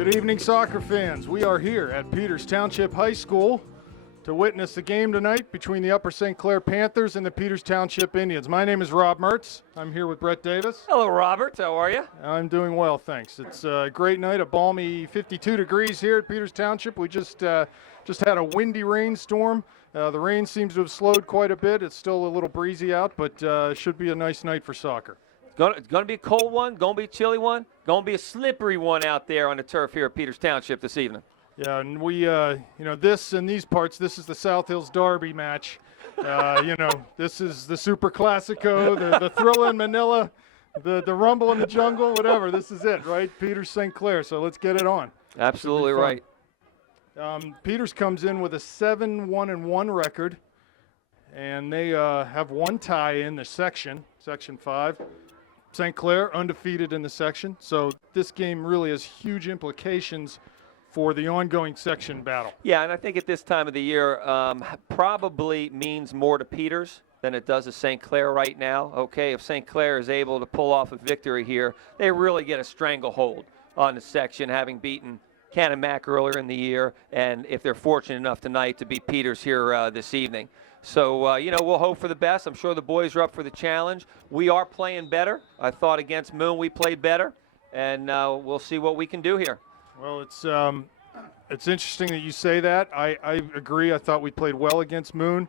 Good evening, soccer fans. We are here at Peters Township High School to witness the game tonight between the Upper St. Clair Panthers and the Peters Township Indians. My name is Rob Mertz. I'm here with Brett Davis. Hello, Robert. How are you? I'm doing well, thanks. It's a great night, a balmy 52 degrees here at Peters Township. We just had a windy rainstorm. The rain seems to have slowed quite a bit. It's still a little breezy out, but should be a nice night for soccer. It's going to be a cold one, going to be a chilly one, going to be a slippery one out there on the turf here at Peters Township this evening. Yeah, and we, this in these parts, this is the South Hills Derby match. This is the Super Classico, the Thrilla in Manila, the Rumble in the Jungle, whatever. This is it, right? Peters St. Clair, so let's get it on. Absolutely right. Peters comes in with a 7-1-1 record, and they have one tie in the Section 5. St. Clair undefeated in the section, so this game really has huge implications for the ongoing section battle. Yeah, and I think at this time of the year probably means more to Peters than it does to St. Clair right now. Okay, if St. Clair is able to pull off a victory here, they really get a stranglehold on the section, having beaten Canon-Mac earlier in the year, and if they're fortunate enough tonight to beat Peters here this evening. So, we'll hope for the best. I'm sure the boys are up for the challenge. We are playing better. I thought against Moon we played better, and we'll see what we can do here. Well, it's interesting that you say that. I agree. I thought we played well against Moon.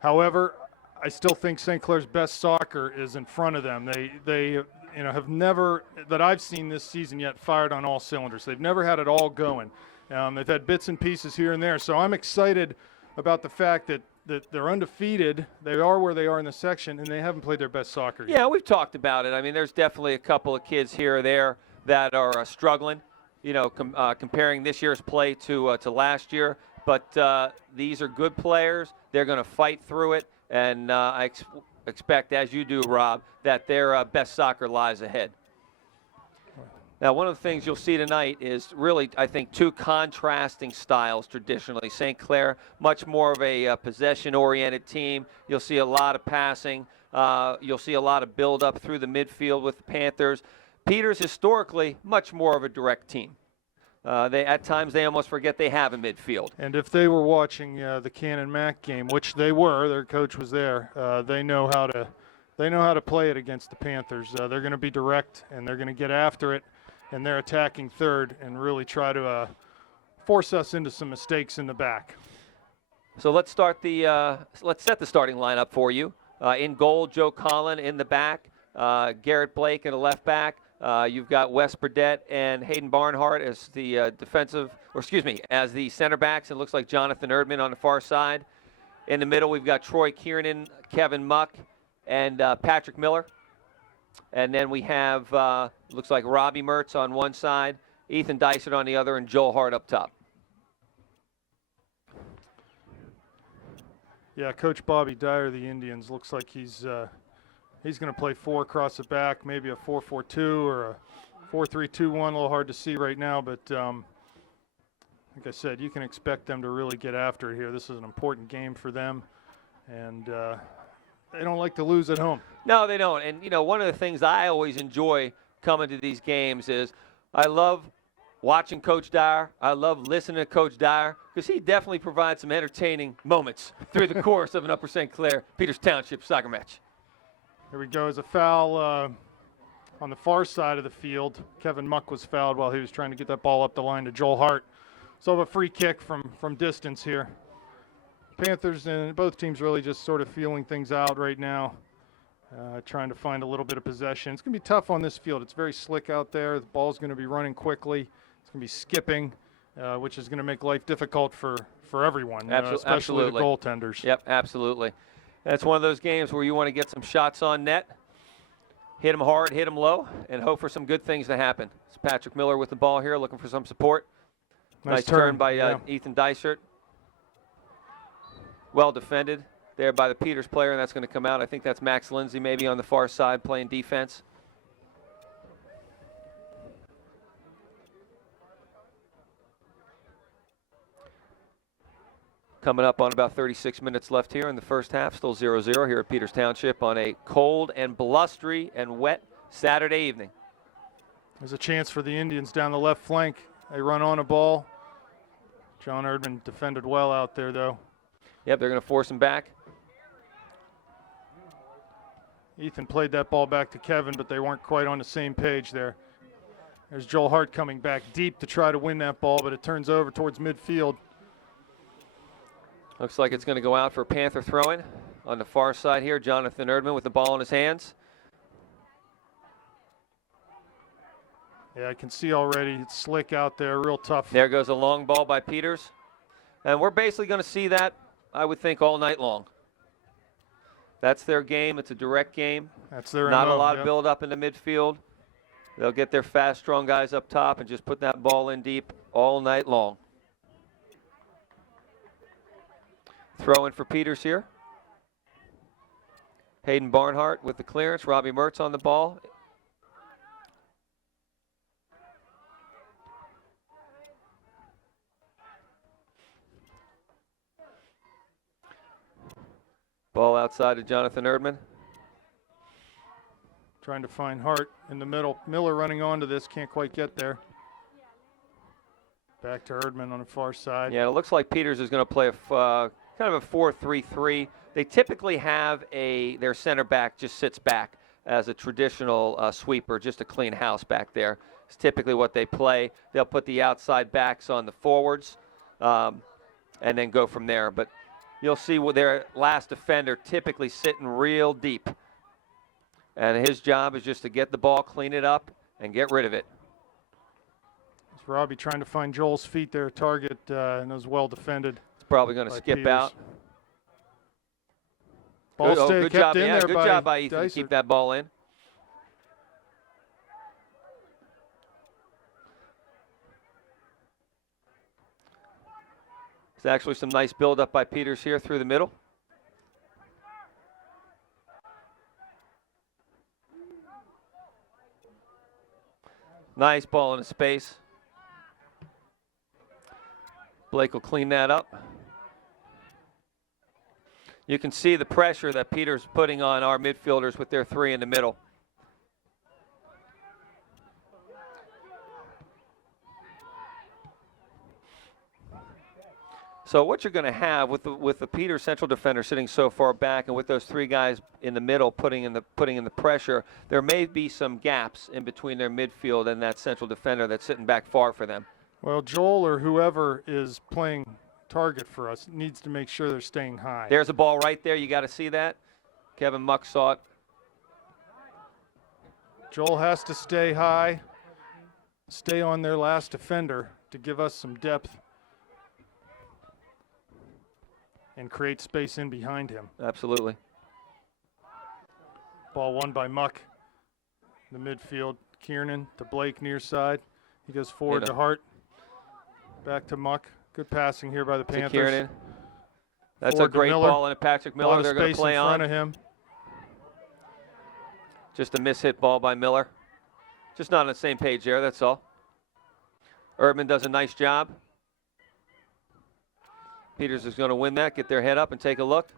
However, I still think St. Clair's best soccer is in front of them. They have never, that I've seen this season yet, fired on all cylinders. They've never had it all going. They've had bits and pieces here and there. So I'm excited about the fact that they're undefeated. They are where they are in the section, and they haven't played their best soccer yet. Yeah, we've talked about it. I mean, there's definitely a couple of kids here or there that are struggling, comparing this year's play to last year. But these are good players. They're going to fight through it, and I expect, as you do, Rob, that their best soccer lies ahead. Now, one of the things you'll see tonight is really, I think, two contrasting styles traditionally. St. Clair, much more of a possession-oriented team. You'll see a lot of passing. You'll see a lot of build-up through the midfield with the Panthers. Peters, historically, much more of a direct team. At times, they almost forget they have a midfield. And if they were watching the Canon-Mac game, which they were, their coach was there, they know how to play it against the Panthers. They're going to be direct, and they're going to get after it. And they're attacking third and really try to force us into some mistakes in the back. So let's set the starting lineup for you. In goal, Joe Collin. In the back, Garrett Blake in the left back. You've got Wes Burdett and Hayden Barnhart as the as the center backs. It looks like Jonathan Erdman on the far side. In the middle, we've got Troy Kiernan, Kevin Muck, and Patrick Miller. And then we have, looks like Robbie Mertz on one side, Ethan Dysart on the other, and Joel Hart up top. Yeah, Coach Bobby Dyer of the Indians looks like he's going to play 4 across the back, maybe a 4-4-2 or a 4-3-2-1. A little hard to see right now, but like I said, you can expect them to really get after it here. This is an important game for them, and they don't like to lose at home. No, they don't. And, one of the things I always enjoy coming to these games is I love watching Coach Dyer. I love listening to Coach Dyer because he definitely provides some entertaining moments through the course of an Upper St. Clair Peters Township soccer match. Here we go. As a foul on the far side of the field. Kevin Muck was fouled while he was trying to get that ball up the line to Joel Hart. So a free kick from distance here. Panthers and both teams really just sort of feeling things out right now, trying to find a little bit of possession. It's going to be tough on this field. It's very slick out there. The ball's going to be running quickly. It's going to be skipping, which is going to make life difficult for everyone, especially the goaltenders. Yep, absolutely. That's one of those games where you want to get some shots on net, hit them hard, hit them low, and hope for some good things to happen. It's Patrick Miller with the ball here, looking for some support. Nice turn by Ethan Dysart. Well defended there by the Peters player, and that's going to come out. I think that's Max Lindsay maybe on the far side playing defense. Coming up on about 36 minutes left here in the first half. Still 0-0 here at Peters Township on a cold and blustery and wet Saturday evening. There's a chance for the Indians down the left flank. They run on a ball. John Erdman defended well out there, though. Yep, they're going to force him back. Ethan played that ball back to Kevin, but they weren't quite on the same page there. There's Joel Hart coming back deep to try to win that ball, but it turns over towards midfield. Looks like it's going to go out for a Panther throw-in on the far side here. Jonathan Erdman with the ball in his hands. Yeah, I can see already it's slick out there, real tough. There goes a long ball by Peters. And we're basically going to see that, I would think, all night long. That's their game. It's a direct game. That's their Not MO, a lot yeah. of build up in the midfield. They'll get their fast, strong guys up top and just put that ball in deep all night long. Throw in for Peters here. Hayden Barnhart with the clearance. Robbie Mertz on the ball. Ball outside to Jonathan Erdman. Trying to find Hart in the middle. Miller running onto this, can't quite get there. Back to Erdman on the far side. Yeah, it looks like Peters is going to play a kind of a 4-3-3. They typically have their center back just sits back as a traditional sweeper, just a clean house back there. It's typically what they play. They'll put the outside backs on the forwards and then go from there. But you'll see with their last defender typically sitting real deep. And his job is just to get the ball, clean it up, and get rid of it. It's Robbie trying to find Joel's feet there, target, and it was well defended. It's probably going to skip Peters. out. Ball Good, stay good kept job, in yeah, there good job by Ethan to Dicer. keep that ball in. There's actually some nice build-up by Peters here through the middle. Nice ball into space. Blake will clean that up. You can see the pressure that Peters putting on our midfielders with their three in the middle. So what you're going to have with the Peters central defender sitting so far back, and with those three guys in the middle putting in the pressure, there may be some gaps in between their midfield and that central defender that's sitting back far for them. Well, Joel or whoever is playing target for us needs to make sure they're staying high. There's a ball right there. You got to see that. Kevin Muck saw it. Joel has to stay high, stay on their last defender to give us some depth and create space in behind him. Absolutely. Ball won by Muck in the midfield. Kiernan to Blake near side. He goes forward to Hart. Back to Muck. Good passing here by the Panthers. To Kiernan. That's Forward a great Miller. ball into Patrick Miller. They're going to play in on. front of him. Just a mishit ball by Miller. Just not on the same page there, that's all. Erdman does a nice job. Peters is going to win that, get their head up and take a look.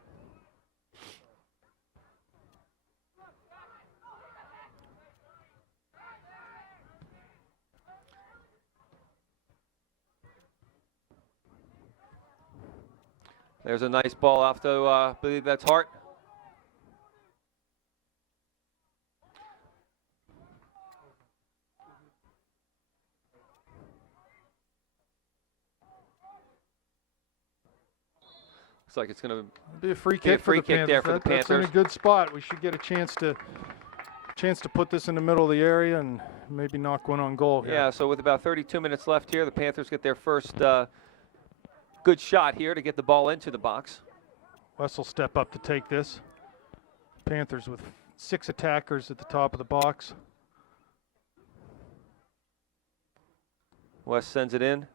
There's a nice ball off to, I believe that's Hart. Looks like it's going to be a free kick for the Panthers. There for the Panthers. That's in a good spot. We should get a chance to put this in the middle of the area and maybe knock one on goal here. Yeah, so with about 32 minutes left here, the Panthers get their first good shot here to get the ball into the box. Wes will step up to take this. Panthers with 6 attackers at the top of the box. Wes sends it in.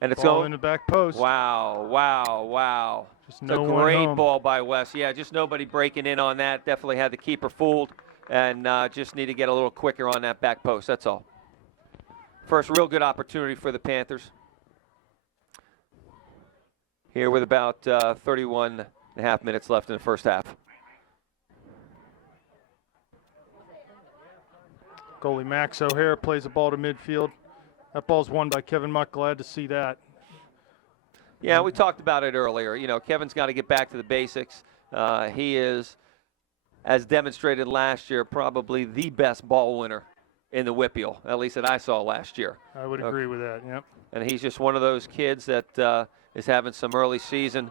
And it's ball going in the back post. Wow, wow, wow. Just It's no a one great home. ball by Wes. Yeah, just nobody breaking in on that. Definitely had the keeper fooled and just need to get a little quicker on that back post. That's all. First real good opportunity for the Panthers. Here with about 31 and a half minutes left in the first half. Goalie Max O'Hare plays the ball to midfield. That ball's won by Kevin Muck. Glad to see that. Yeah, we talked about it earlier. You know, Kevin's got to get back to the basics. He is, as demonstrated last year, probably the best ball winner in the Whippeal, at least that I saw last year. I would agree with that, yep. And he's just one of those kids that is having some early season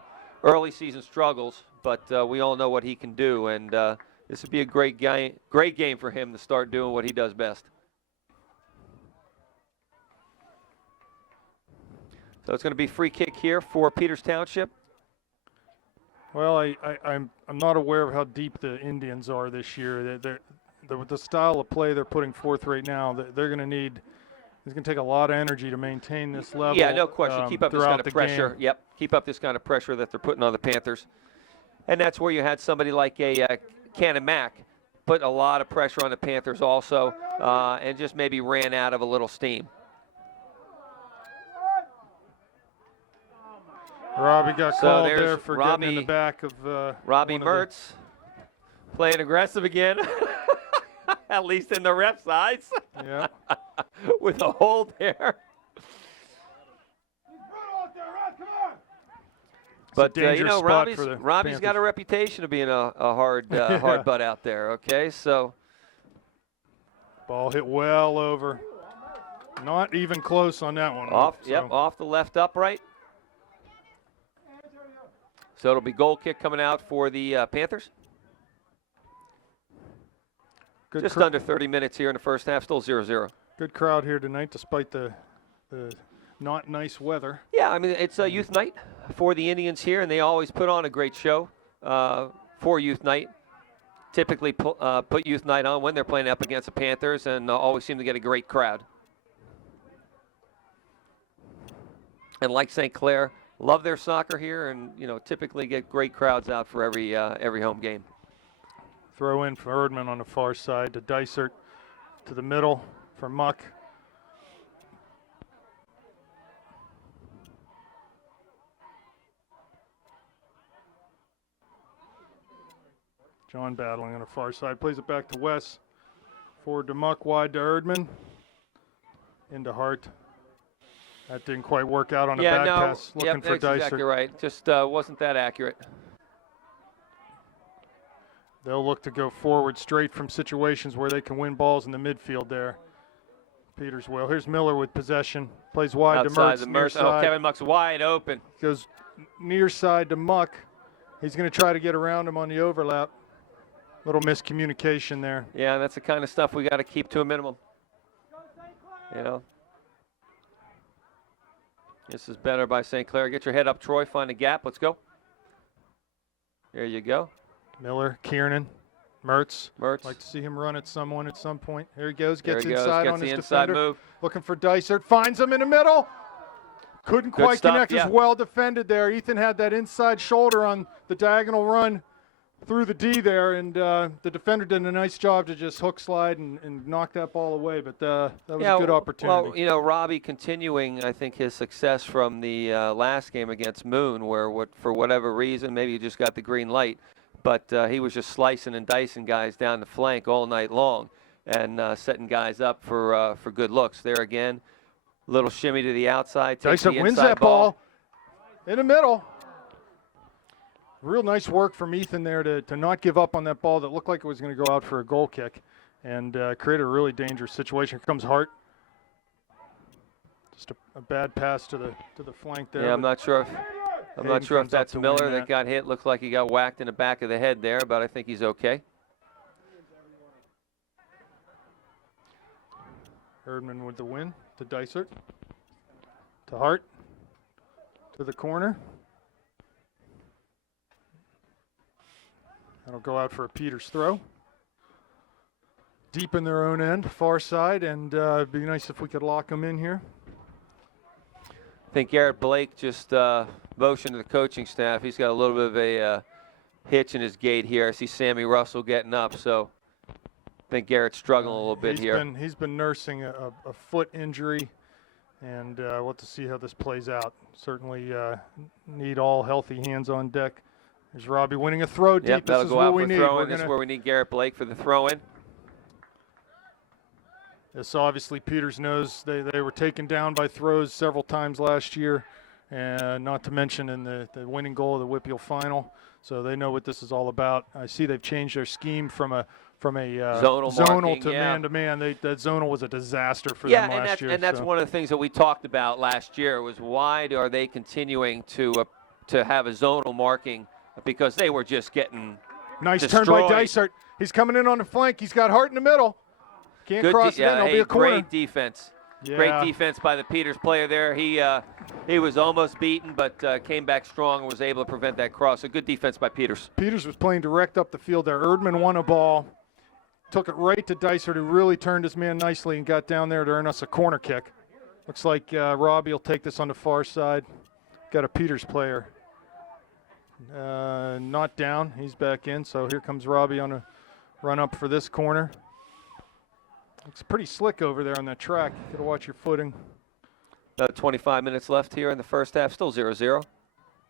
struggles, but we all know what he can do, and this would be a great game for him to start doing what he does best. So it's going to be free kick here for Peters Township. Well, I'm not aware of how deep the Indians are this year. With the style of play they're putting forth right now, they're going to need. It's going to take a lot of energy to maintain this level. Yeah, no question. Keep up this kind of pressure. Game. Yep, keep up this kind of pressure that they're putting on the Panthers. And that's where you had somebody like a Cannon Mack put a lot of pressure on the Panthers also, and just maybe ran out of a little steam. Robbie got called there for Robbie, getting in the back of Robbie Mertz playing aggressive again, at least in the ref's eyes. Yeah. With a hold there. But you know, Robbie's got a reputation of being a hard hard butt out there. Okay, so ball hit well over. Not even close on that one. Off, yep, off the left upright. So it'll be goal kick coming out for the Panthers. Just under 30 minutes here in the first half, still 0-0. Good crowd here tonight, despite the not nice weather. Yeah, I mean, it's a youth night for the Indians here, and they always put on a great show for youth night. Typically put youth night on when they're playing up against the Panthers, and always seem to get a great crowd. And like St. Clair, love their soccer here, and you know, typically get great crowds out for every home game. Throw in for Erdman on the far side to Dysert, to the middle for Muck. John battling on the far side, plays it back to Wes. Forward to Muck, wide to Erdman. Into Hart. That didn't quite work out on the back pass. Looking for Dysert. Exactly right. Just wasn't that accurate. They'll look to go forward straight from situations where they can win balls in the midfield there. Peters will. Here's Miller with possession. Plays wide outside to Mertz. The Mertz. Oh, Kevin Muck's wide open. Goes near side to Muck. He's going to try to get around him on the overlap. Little miscommunication there. Yeah, that's the kind of stuff we got to keep to a minimum. You know. This is better by St. Clair. Get your head up, Troy. Find a gap. Let's go. There you go. Miller, Kiernan, Mertz. Mertz. Like to see him run at someone at some point. Here he goes. Gets there he inside goes. on Gets his the inside defender. Move. Looking for Dysert. Finds him in the middle. Couldn't quite connect. Yeah. Was well defended there. Ethan had that inside shoulder on the diagonal run through the D there, and the defender did a nice job to just hook slide and knock that ball away, but that was a good opportunity. Well, you know, Robbie continuing, I think, his success from the last game against Moon, where for whatever reason, maybe he just got the green light, but he was just slicing and dicing guys down the flank all night long and setting guys up for good looks. There again, little shimmy to the outside. Dysert wins that ball in the middle. Real nice work from Ethan there to not give up on that ball that looked like it was going to go out for a goal kick and create a really dangerous situation. Here comes Hart. Just a bad pass to the flank there. Yeah, I'm not sure if that's Miller that got hit. Looks like he got whacked in the back of the head there, but I think he's okay. Erdman with the win to Dysert. To Hart. To the corner. That'll go out for a Peters throw. Deep in their own end, far side, and it'd be nice if we could lock them in here. I think Garrett Blake just motioned to the coaching staff. He's got a little bit of a hitch in his gait here. I see Sammy Russell getting up, so I think Garrett's struggling a little bit here. He's been nursing a foot injury, and we'll have to see how this plays out. Certainly need all healthy hands on deck. There's Robbie winning a throw deep. Yep, that'll this go is out what we for need. throw-in. This is where we need Garrett Blake for the throw-in. This obviously Peters knows they were taken down by throws several times last year, and not to mention in the winning goal of the Whippeal final. So they know what this is all about. I see they've changed their scheme from a zonal marking, to yeah. man-to-man. That zonal was a disaster for Yeah, them last year. And that's one of the things that we talked about last year was why are they continuing to have a zonal marking, because they were just getting nice destroyed. Turn by Dysart. He's coming in on the flank. He's got Hart in the middle. Can't cross it in. It'll be a corner. Great defense. Yeah. Great defense by the Peters player there. He was almost beaten, but came back strong and was able to prevent that cross. A good defense by Peters. Peters was playing direct up the field there. Erdman won a ball, took it right to Dysart, who really turned his man nicely and got down there to earn us a corner kick. Looks like Robbie will take this on the far side. Got a Peters player. Not down. He's back in, so here comes Robbie on a run up for this corner. Looks pretty slick over there on that track. You gotta watch your footing. About 25 minutes left here in the first half. Still 0-0.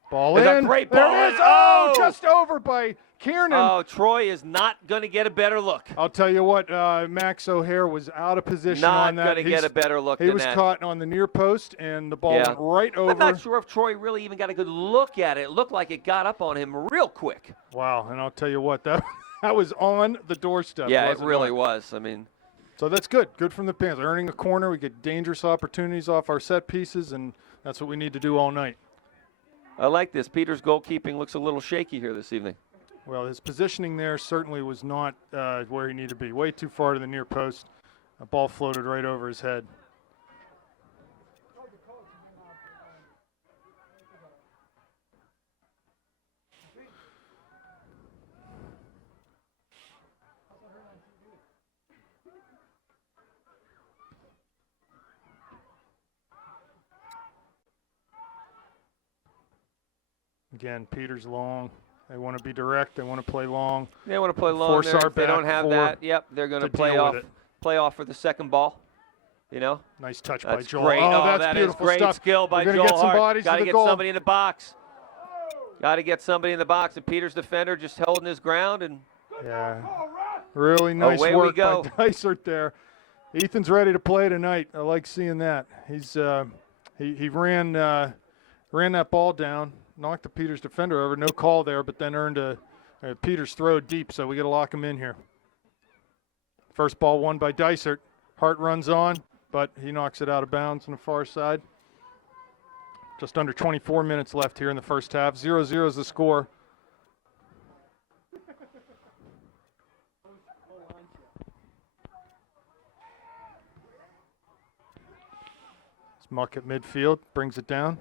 Ball There's in. a great There ball it in. is. Oh, just over by Kiernan. Oh, Troy is not going to get a better look. I'll tell you what, Max O'Hare was out of position on that. Not going to get a better look than that. He was caught on the near post, and the ball went right over. I'm not sure if Troy really even got a good look at it. It looked like it got up on him real quick. Wow, and I'll tell you what, that was on the doorstep. Yeah, it really was. I mean, so that's good. Good from the Panthers. Earning a corner, we get dangerous opportunities off our set pieces, and that's what we need to do all night. I like this. Peters' goalkeeping looks a little shaky here this evening. Well, his positioning there certainly was not where he needed to be. Way too far to the near post. A ball floated right over his head. Again, Peters long. They want to be direct. They want to play long. They want to play long. Force our if they don't have that, yep, they're going to play off for the second ball. You know. Nice touch that's by Joel. Great. Oh, that's that beautiful is great stuff. skill by We're Joel get some Hart. bodies Got to to the get goal. somebody in the box. Got to get somebody in the box. The Peters defender just holding his ground and. Yeah. Really nice work by Dysart there. Ethan's ready to play tonight. I like seeing that. He's he ran that ball down, knocked the Peters defender over. No call there, but then earned a Peters throw deep, so we got to lock him in here. First ball won by Dysart. Hart runs on, but he knocks it out of bounds on the far side. Just under 24 minutes left here in the first half. 0-0 is the score. Muck at midfield, brings it down.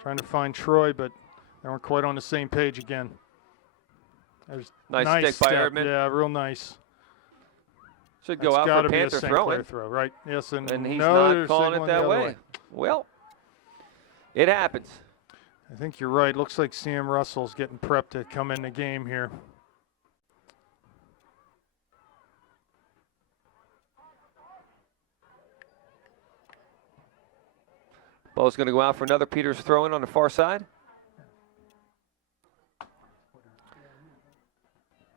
Trying to find Troy, but they weren't quite on the same page again. There's nice stick by Erdman. Yeah, real nice. Should go out for Panther throwing. Throw, right? Yes, and he's no, not calling it that way. Well, it happens. I think you're right. Looks like Sam Russell's getting prepped to come in the game here. Ball's going to go out for another Peters throw-in on the far side.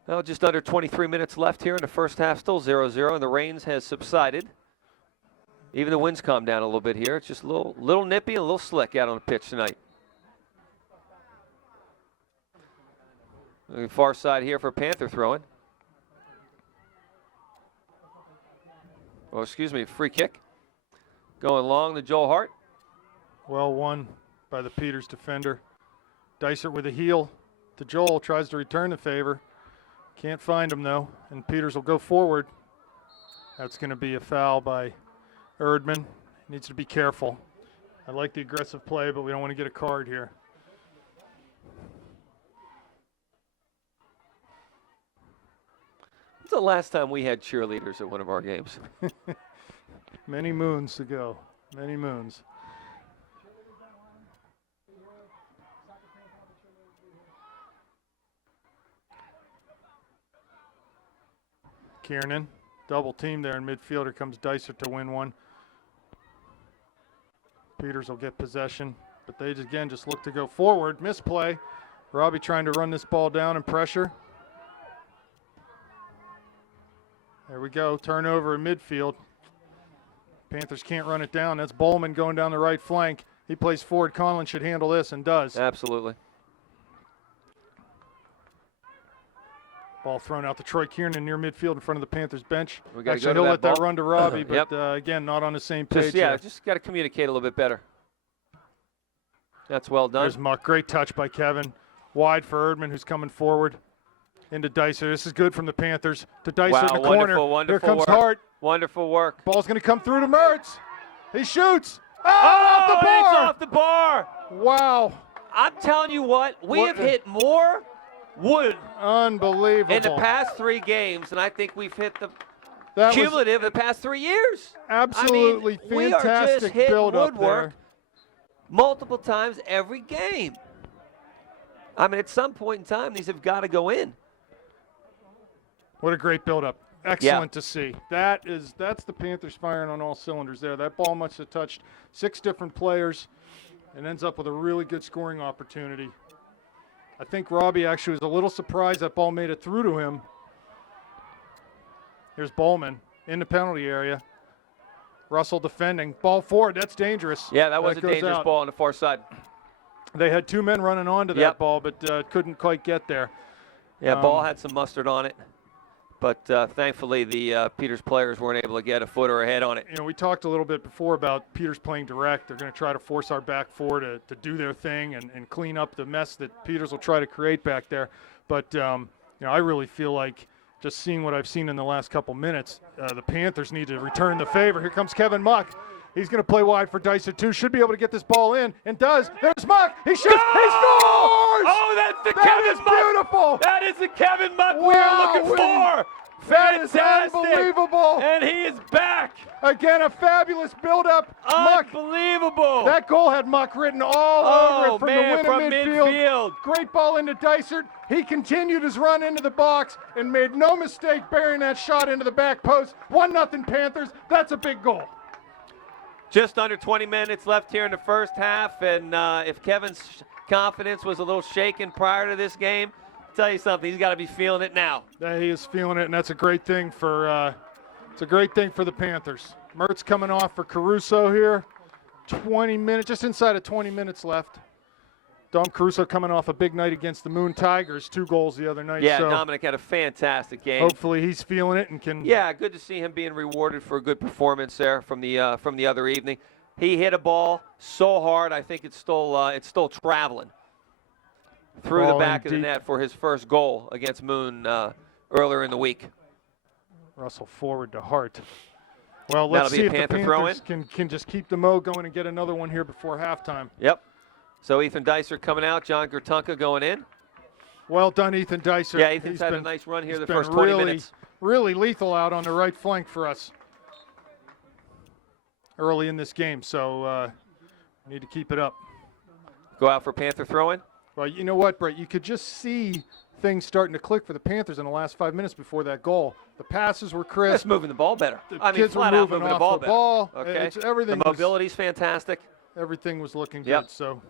Well, just under 23 minutes left here in the first half, still 0-0, and the rains has subsided. Even the wind's calmed down a little bit here. It's just a little nippy and a little slick out on the pitch tonight. The far side here for Panther throwing. Oh, excuse me, free kick. Going long to Joel Hart. Well won by the Peters defender. Dysart with a heel to Joel, tries to return the favor. Can't find him though, and Peters will go forward. That's going to be a foul by Erdman. Needs to be careful. I like the aggressive play, but we don't want to get a card here. When's the last time we had cheerleaders at one of our games? Many moons ago. Many moons. Kiernan, double team there in midfield. Here comes Dysart to win one. Peters will get possession, but they again just look to go forward. Misplay. Robbie trying to run this ball down and pressure. There we go. Turnover in midfield. Panthers can't run it down. That's Bowman going down the right flank. He plays forward. Conlon should handle this and does. Absolutely. Ball thrown out to Troy Kiernan near midfield in front of the Panthers bench. Actually, he'll let that run to Robbie, but Yep. again, not on the same page. Just got to communicate a little bit better. That's well done. There's Muck. Great touch by Kevin. Wide for Erdman, who's coming forward. Into Dicer. This is good from the Panthers. To Dicer in the corner. Wonderful Here comes work. Hart. Wonderful work. Ball's going to come through to Mertz. He shoots. Oh, off the bar. It's off the bar. Wow. I'm telling you what, we have hit more wood Unbelievable. in the past 3 games than I think we've hit the That cumulative in the past 3 years. Absolutely fantastic we are just hitting build up woodwork there. multiple times every game. I mean, at some point in time, these have got to go in. What a great build-up. Excellent to see. That's the Panthers firing on all cylinders there. That ball must have touched 6 different players and ends up with a really good scoring opportunity. I think Robbie actually was a little surprised that ball made it through to him. Here's Bowman in the penalty area. Russell defending. Ball forward. That's dangerous. Yeah, that was a dangerous ball on the far side. They had 2 men running onto that ball, but couldn't quite get there. Yeah, ball had some mustard on it. But thankfully, the Peters players weren't able to get a foot or a head on it. You know, we talked a little bit before about Peters playing direct. They're going to try to force our back four to do their thing and clean up the mess that Peters will try to create back there. But, you know, I really feel like just seeing what I've seen in the last couple minutes, the Panthers need to return the favor. Here comes Kevin Muck. He's going to play wide for Dicer, too. Should be able to get this ball in, and does. There's Muck. He shoots. He scores! Oh, that's the That Kevin is Muck. beautiful. That is the Kevin Muck we Wow, were looking for. That is Fantastic. unbelievable. And he is back. Again, a fabulous build-up. Muck. Unbelievable. That goal had Muck written all over it from the win from in midfield. midfield. Great ball into Dysert. He continued his run into the box and made no mistake burying that shot into the back post. 1-0 Panthers. That's a big goal. Just under 20 minutes left here in the first half, and if Kevin's confidence was a little shaken prior to this game, I'll tell you something, he's got to be feeling it now. Yeah, he is feeling it, and that's a great thing for the Panthers. Mertz coming off for Caruso here. 20 minutes, just inside of 20 minutes left. Dom Caruso coming off a big night against the Moon Tigers, 2 goals the other night. Yeah, so Dominic had a fantastic game. hopefully he's feeling it and can. Yeah, good to see him being rewarded for a good performance there from the other evening. He hit a ball so hard, I think it's still traveling through the back of the net for his first goal against Moon earlier in the week. Russell forward to Hart. Well, let's see if the Panthers can just keep the mo going and get another one here before halftime. Yep. So Ethan Dicer coming out, John Gertunka going in. Well done, Ethan Dicer. Yeah, Ethan's had a nice run here the first 20 minutes. Really lethal out on the right flank for us early in this game, so we need to keep it up. Go out for Panther throw-in? Well, you know what, Brett? You could just see things starting to click for the Panthers in the last 5 minutes before that goal. The passes were crisp. Just moving the ball better. Kids flat were out moving moving the off ball the better. ball. Okay. Everything the mobility's fantastic. Everything was looking Yep. good. So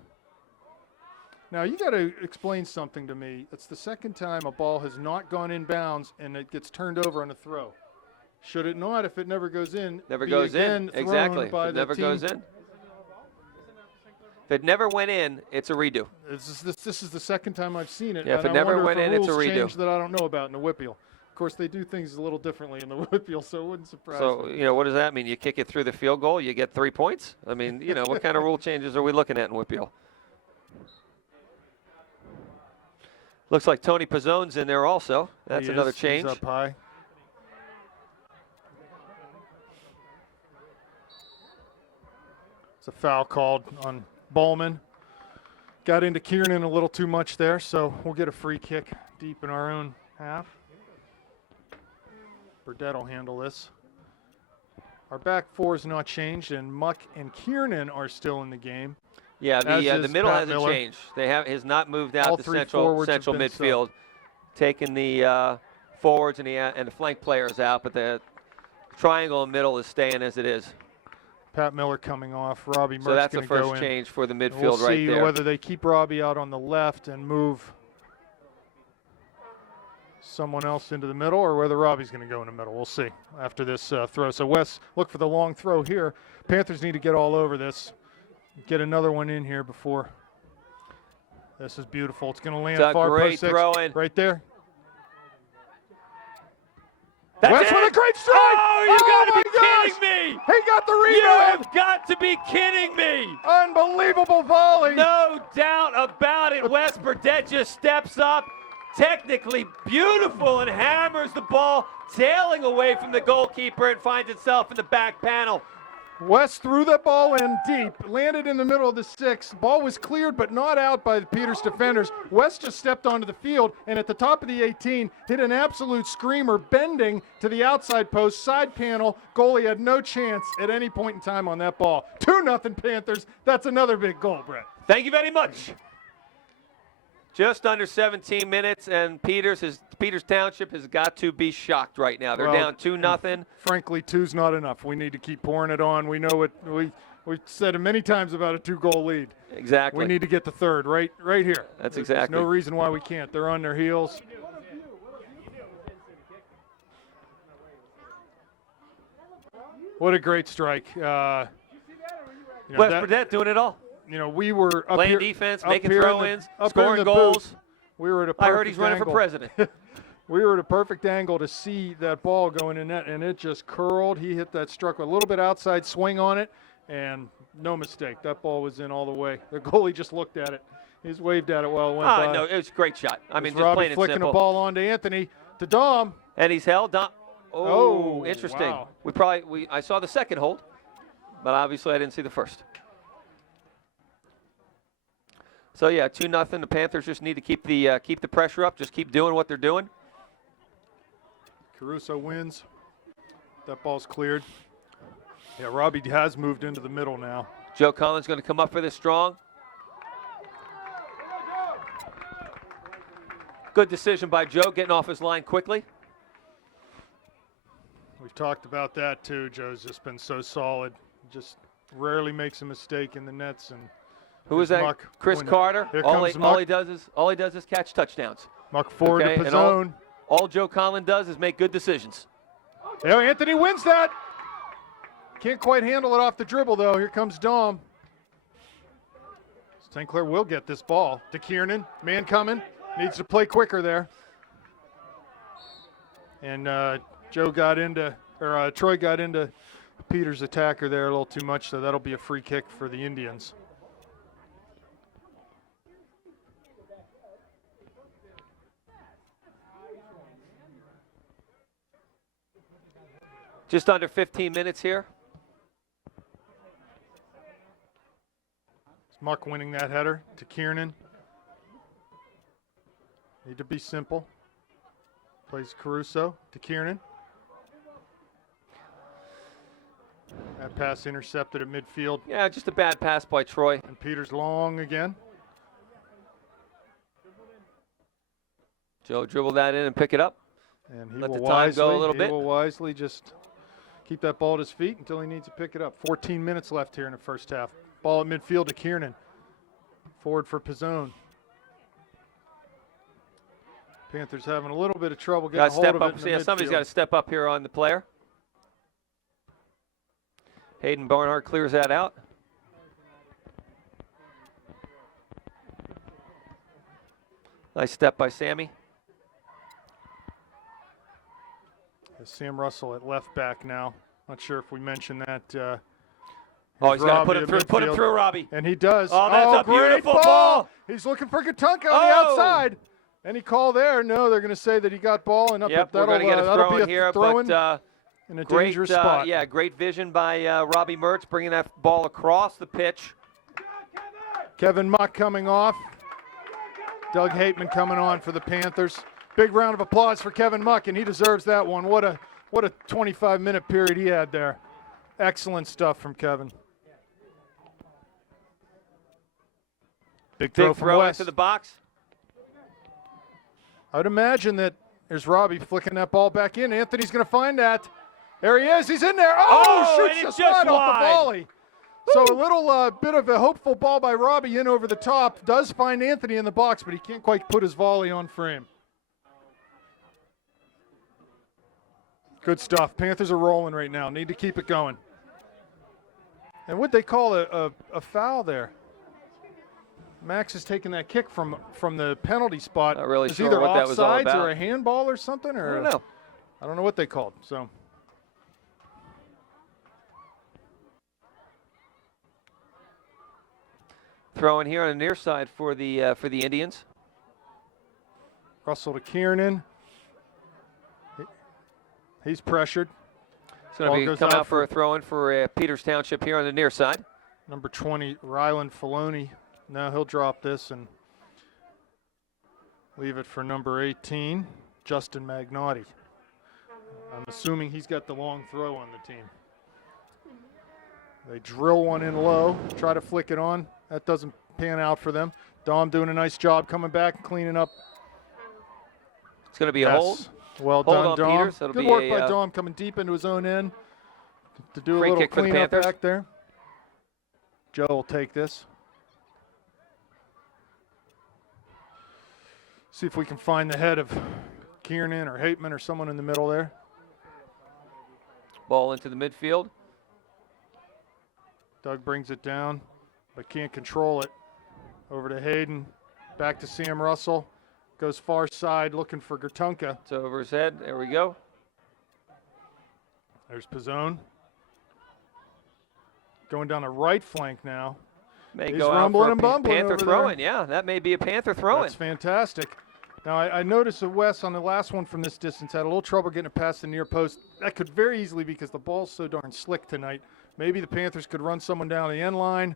now you got to explain something to me. It's the second time a ball has not gone inbounds and it gets turned over on a throw. Should it not, if it never goes in? Never goes in. Exactly. By If it never the goes team? in. If it never went in, it's a redo. This is the second time I've seen it. Yeah, if and it I never wonder went if in, it's a rules redo. changed that I don't know about in the Whippeal. Of course, they do things a little differently in the Whippeal, so it wouldn't surprise So, me. you know, what does that mean? You kick it through the field goal, you get 3 points? I mean, you know, what kind of rule changes are we looking at in Whippeal? Looks like Tony Pizzone's in there also. That's another change. He's up high. It's a foul called on Bowman. Got into Kiernan a little too much there, so we'll get a free kick deep in our own half. Burdett will handle this. Our back four has not changed, and Muck and Kiernan are still in the game. Yeah, the middle Pat hasn't Miller. changed. Has not moved out All to three central forwards have been midfield, taking the forwards and the flank players out, but the triangle in the middle is staying as it is. Pat Miller coming off. Robbie Mertz So that's the going to go first in. change for the midfield We'll right see there. whether they keep Robbie out on the left and move someone else into the middle or whether Robbie's going to go in the middle. We'll see after this throw. So Wes, look for the long throw here. Panthers need to get all over this. Get another one in here before. This is beautiful. It's going to land far great post 6. throw in. Right there. That's Wes it. with a great strike. Oh, you got to my be gosh. kidding me. He got the You rebound. have got to be kidding me. Unbelievable volley. No doubt about it. Wes Burdett just steps up, technically beautiful, and hammers the ball, tailing away from the goalkeeper, and finds itself in the back panel. Wes threw that ball in deep, landed in the middle of the 6. Ball was cleared but not out by the Peters defenders. Wes just stepped onto the field and at the top of the 18 hit an absolute screamer, bending to the outside post, side panel. Goalie had no chance at any point in time on that ball. 2-0 Panthers. That's another big goal, Brett. Thank you very much. Just under 17 minutes, and Peters Township has got to be shocked right now. They're down 2-0. Frankly, 2's not enough. We need to keep pouring it on. We know it. We've said it many times about a 2-goal lead. Exactly. We need to get the third right here. That's There's exactly. no reason why we can't. They're on their heels. What a great strike. Wes Burdett doing it all. You know, we were up Playing here, defense, up making here in throw-ins, up here in scoring the goals. booth. We were at a I perfect heard he's running for angle. president. We were at a perfect angle to see that ball going in net, and it just curled. He hit that, struck a little bit outside swing on it, and no mistake. That ball was in all the way. The goalie just looked at it. He's waved at it while it went by. No, it was a great shot. I mean, just Robbie plain and flicking simple. the ball on to Anthony, to Dom. And he's held down. Oh, Interesting. wow. I saw the second hold, but obviously I didn't see the first. So yeah, 2-0. The Panthers just need to keep the pressure up. Just keep doing what they're doing. Caruso wins. That ball's cleared. Yeah, Robbie has moved into the middle now. Joe Collins going to come up for this strong. Good decision by Joe, getting off his line quickly. We've talked about that too. Joe's just been so solid. Just rarely makes a mistake in the nets. And who is that? Muck Chris winning. Carter. Here All comes he Muck. does is catch touchdowns. Muck forward Okay, to and Pizzone. All Joe Collins does is make good decisions. Yeah, Anthony wins that. Can't quite handle it off the dribble though. Here comes Dom. St. Clair will get this ball to Kiernan. Man coming. Needs to play quicker there. And Troy got into Peters' attacker there a little too much, so that'll be a free kick for the Indians. Just under 15 minutes here. Muck winning that header to Kiernan. Need to be simple. Plays Caruso to Kiernan. That pass intercepted at midfield. Yeah, just a bad pass by Troy. And Peters long again. Joe dribble that in and pick it up. And he Let will the time wisely, go a little he bit. will wisely just keep that ball at his feet until he needs to pick it up. 14 minutes left here in the first half. Ball at midfield to Kiernan. Forward for Pizzone. Panthers having a little bit of trouble getting hold of it in the Yeah, somebody's midfield. got to step up here on the player. Hayden Barnhart clears that out. Nice step by Sammy. Sam Russell at left back now. Not sure if we mentioned that. Oh, he's got to Robbie put him at through. Put him midfield. through, Robbie. And he does. Oh, that's a great beautiful ball. He's looking for Gatunka on the Oh. outside. Any call there? No, they're going to say that he got ball. And up Yep, we're that'll, going to get a that'll throw be in here, throw-in but in a great, dangerous spot. yeah, great vision by Robbie Mertz, bringing that ball across the pitch. Kevin Muck coming off. Doug Hateman coming on for the Panthers. Big round of applause for Kevin Muck, and he deserves that one. What a 25-minute period he had there. Excellent stuff from Kevin. Big throw Big from throw West. into the box. I would imagine that there's Robbie flicking that ball back in. Anthony's going to find that. There he is. He's in there. Oh, and Shoots it's the just slide off the wide. volley. So a little bit of a hopeful ball by Robbie in over the top. Does find Anthony in the box, but he can't quite put his volley on frame. Good stuff. Panthers are rolling right now. Need to keep it going. And what they call a foul there. Max is taking that kick from the penalty spot. Not really it's sure either what that was all offsides about. or a handball or something. Or I don't know. I don't know what they called. So. Throwing here on the near side for the Indians. Russell to Kiernan. He's pressured. It's going to be coming out for a throw-in for Peters Township here on the near side. Number 20, Ryland Filoni. Now he'll drop this and leave it for number 18, Justin Magnotti. I'm assuming he's got the long throw on the team. They drill one in low, try to flick it on. That doesn't pan out for them. Dom doing a nice job coming back and cleaning up. It's going to be a hold. Well hold done, on, Dom. Peters. Good work by Dom coming deep into his own end to do a little cleanup back there. Joe will take this. See if we can find the head of Kiernan or Hateman or someone in the middle there. Ball into the midfield. Doug brings it down, but can't control it. Over to Hayden. Back to Sam Russell. Goes far side looking for Gertunka. It's over his head. There we go. There's Pizzone. Going down the right flank now. May He's go rumbling out for and bumbling Panther over throwing. there. Yeah, that may be a Panther throwing. That's fantastic. Now, I noticed that Wes on the last one from this distance had a little trouble getting it past the near post. That could very easily, because the ball's so darn slick tonight, maybe the Panthers could run someone down the end line,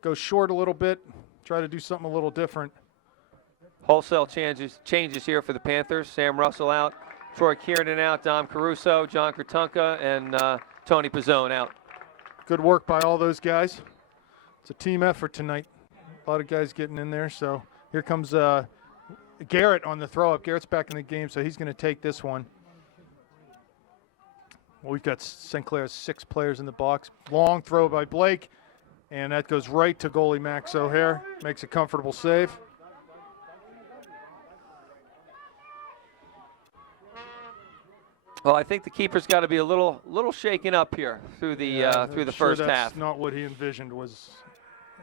go short a little bit, try to do something a little different. Wholesale changes here for the Panthers. Sam Russell out, Troy Kiernan out, Dom Caruso, John Kratunka, and Tony Pizzone out. Good work by all those guys. It's a team effort tonight. A lot of guys getting in there. So here comes Garrett on the throw up. Garrett's back in the game, so he's going to take this one. Well, we've got St. Clair's 6 players in the box. Long throw by Blake, and that goes right to goalie Max O'Hare. Makes a comfortable save. Well, I think the keeper's got to be a little shaken up here through the first half. That's not what he envisioned, was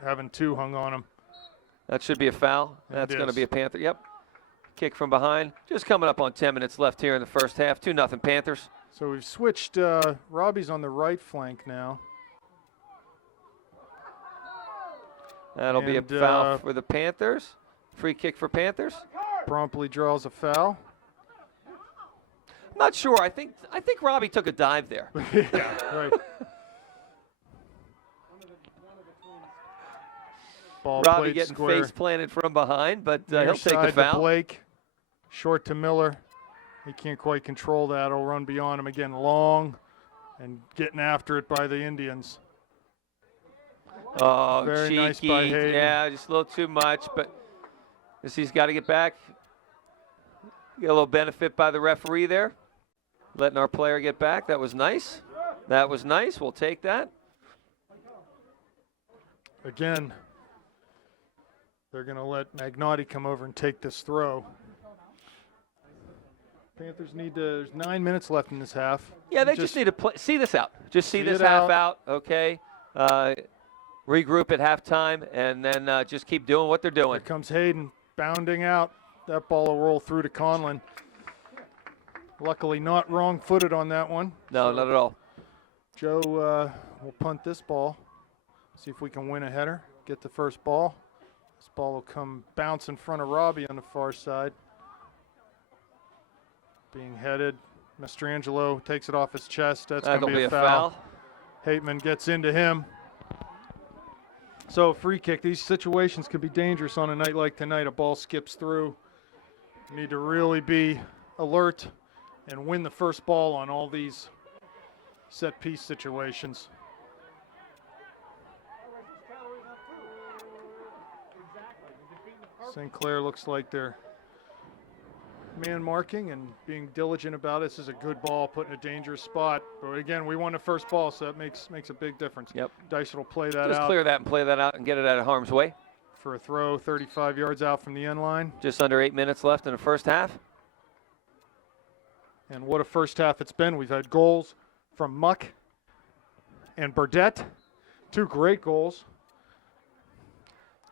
having 2 hung on him. That should be a foul. That's going to be a Panther. Yep. Kick from behind. Just coming up on 10 minutes left here in the first half. 2-0 Panthers. So we've switched. Robbie's on the right flank now. That'll be a foul for the Panthers. Free kick for Panthers. Promptly draws a foul. I'm not sure. I think Robbie took a dive there. Yeah, right. Ball Robbie getting square. face planted from behind, but he'll Near take the side foul. to Blake, short to Miller. He can't quite control that. He'll run beyond him again, long, and getting after it by the Indians. Oh, very cheeky. nice by Hayden. Yeah, just a little too much, but he's got to get back. Get a little benefit by the referee there, letting our player get back. That was nice. That was nice. We'll take that. Again, they're going to let Magnotti come over and take this throw. Panthers need to, there's 9 minutes left in this half. Yeah, they just need to see this out. Just see this it half out, okay? Regroup at halftime, and then just keep doing what they're doing. Here comes Hayden bounding out. That ball will roll through to Conlon. Luckily not wrong-footed on that one. No, not at all. Joe will punt this ball. See if we can win a header, get the first ball. This ball will come bounce in front of Robbie on the far side. Being headed. Mastrangelo takes it off his chest. That's going to be a foul. Hateman gets into him. So free kick. These situations can be dangerous on a night like tonight. A ball skips through. You need to really be alert and win the first ball on all these set piece situations. St. Clair looks like they're man marking and being diligent about it. This is a good ball, put in a dangerous spot. But again, we won the first ball, so that makes a big difference. Yep. Dyson will play that out. Just clear that and play that out and get it out of harm's way. For a throw 35 yards out from the end line. Just under 8 minutes left in the first half. And what a first half it's been. We've had goals from Muck and Burdett. 2 great goals.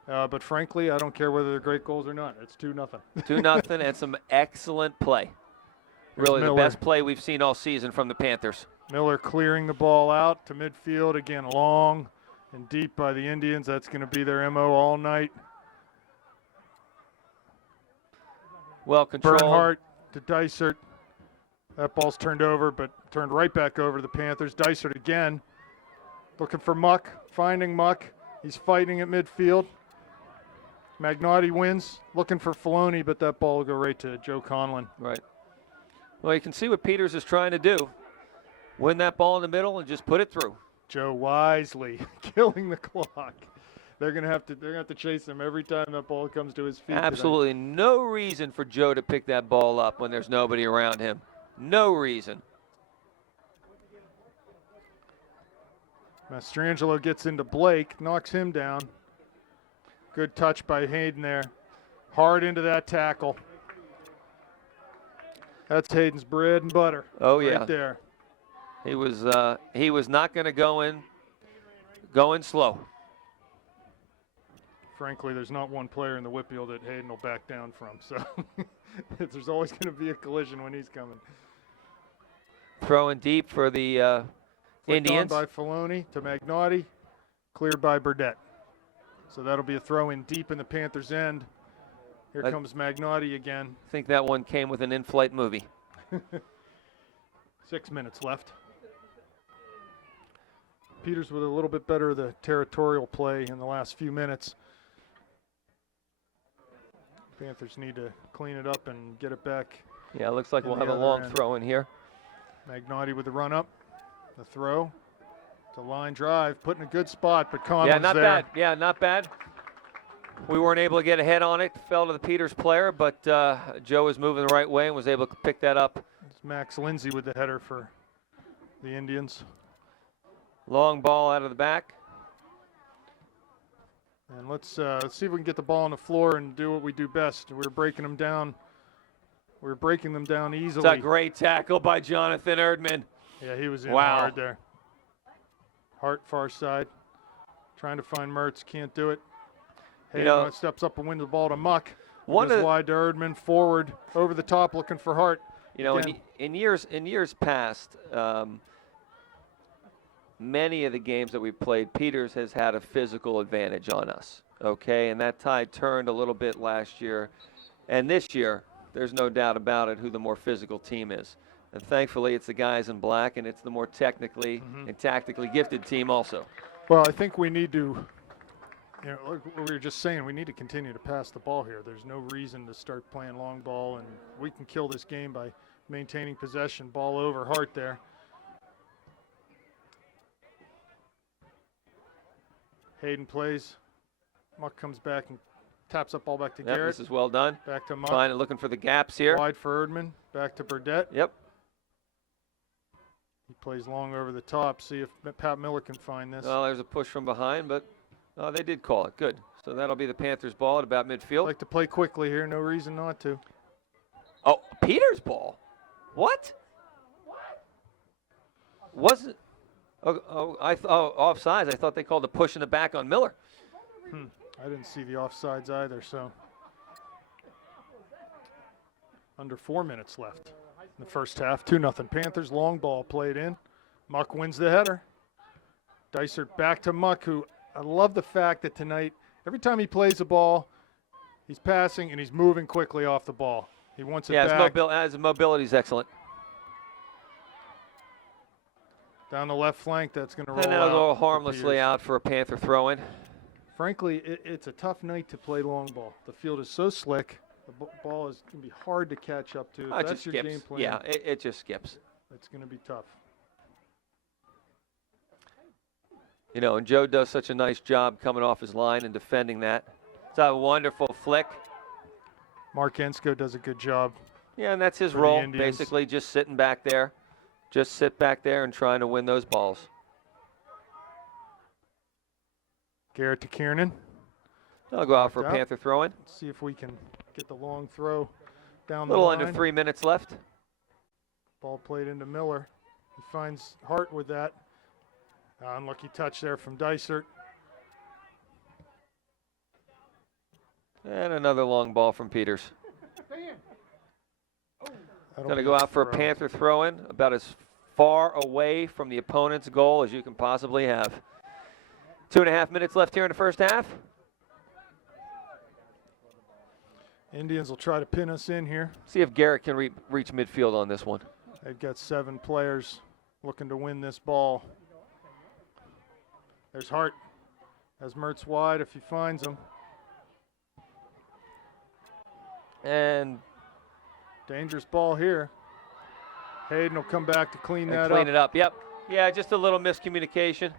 But frankly, I don't care whether they're great goals or not. It's 2-0. 2-0 and some excellent play. Really the best play we've seen all season from the Panthers. Miller clearing the ball out to midfield. Again, long and deep by the Indians. That's going to be their MO all night. Well controlled. Bernhardt to Dysert. That ball's turned over, but turned right back over to the Panthers. Dysert again, looking for Muck, finding Muck. He's fighting at midfield. Magnotti wins, looking for Filoni, but that ball will go right to Joe Conlon. Right. Well, you can see what Peters is trying to do. Win that ball in the middle and just put it through. Joe wisely killing the clock. They're gonna have to chase him every time that ball comes to his feet. Absolutely no reason for Joe to pick that ball up when there's nobody around him. No reason. Mastrangelo gets into Blake, knocks him down. Good touch by Hayden there. Hard into that tackle. That's Hayden's bread and butter. Oh, right yeah. There. He was not going to go in slow. Frankly, there's not one player in the Whitfield that Hayden will back down from. So there's always going to be a collision when he's coming. Throwing deep for the Indians. By Filoni to Magnotti, cleared by Burdett. So that'll be a throw in deep in the Panthers' end. Here comes Magnotti again. I think that one came with an in-flight movie. 6 minutes left. Peters with a little bit better of the territorial play in the last few minutes. Panthers need to clean it up and get it back. Yeah, it looks like we'll have a long throw in here. Magnotti with the run up, the throw, to line drive, put in a good spot, but Conlon's yeah, not there. bad. Yeah, not bad. We weren't able to get ahead on it. Fell to the Peters player, but Joe was moving the right way and was able to pick that up. It's Max Lindsay with the header for the Indians. Long ball out of the back. And let's see if we can get the ball on the floor and do what we do best. We're breaking them down. We're breaking them down easily. It's a great tackle by Jonathan Erdman. Yeah, he was in wow. hard there. Hart far side. Trying to find Mertz, can't do it. Hayden steps up and wins the ball to Muck. Goes wide to Erdman, forward, over the top, looking for Hart. You know, in years past, many of the games that we played, Peters has had a physical advantage on us. Okay, and that tide turned a little bit last year, and this year, there's no doubt about it who the more physical team is. And thankfully, it's the guys in black, and it's the more technically and tactically gifted team also. Well, I think we need to, like we were just saying, we need to continue to pass the ball here. There's no reason to start playing long ball, and we can kill this game by maintaining possession. Ball over Hart there. Hayden plays. Muck comes back and taps up ball back to Garrett. This is well done. Back to Muck. Fine, and looking for the gaps here. Wide for Erdman. Back to Burdett. Yep. He plays long over the top. See if Pat Miller can find this. Well, there's a push from behind, but they did call it. Good. So that'll be the Panthers' ball at about midfield. Like to play quickly here. No reason not to. Oh, Peters' ball. What? Wasn't? Offsides. I thought they called a push in the back on Miller. I didn't see the offsides either, so. Under 4 minutes left in the first half. 2-0 Panthers. Long ball played in. Muck wins the header. Dysert back to Muck, who I love the fact that tonight, every time he plays the ball, he's passing and he's moving quickly off the ball. He wants it back. His mobility is excellent. Down the left flank, that's going to roll out. And that'll go harmlessly out for a Panther throw-in. Frankly, it's a tough night to play long ball. The field is so slick. The ball is going to be hard to catch up to. If that's your game plan. Yeah, it just skips. It's going to be tough. You know, and Joe does such a nice job coming off his line and defending that. It's a wonderful flick. Mark Ensko does a good job. Yeah, and that's his role, basically just sitting back there. Just sit back there and trying to win those balls. Garrett to Kiernan. I'll go out for a Panther throw-in. See if we can get the long throw down the line. A little under 3 minutes left. Ball played into Miller. He finds Hart with that. Unlucky touch there from Dysert. And another long ball from Peters. Going to go out for a Panther throw-in, about as far away from the opponent's goal as you can possibly have. 2.5 minutes left here in the first half. Indians will try to pin us in here. See if Garrett can reach midfield on this one. They've got 7 players looking to win this ball. There's Hart. Has Mertz wide if he finds him. And dangerous ball here. Hayden will come back to clean that up. Clean it up, yep. Yeah, just a little miscommunication.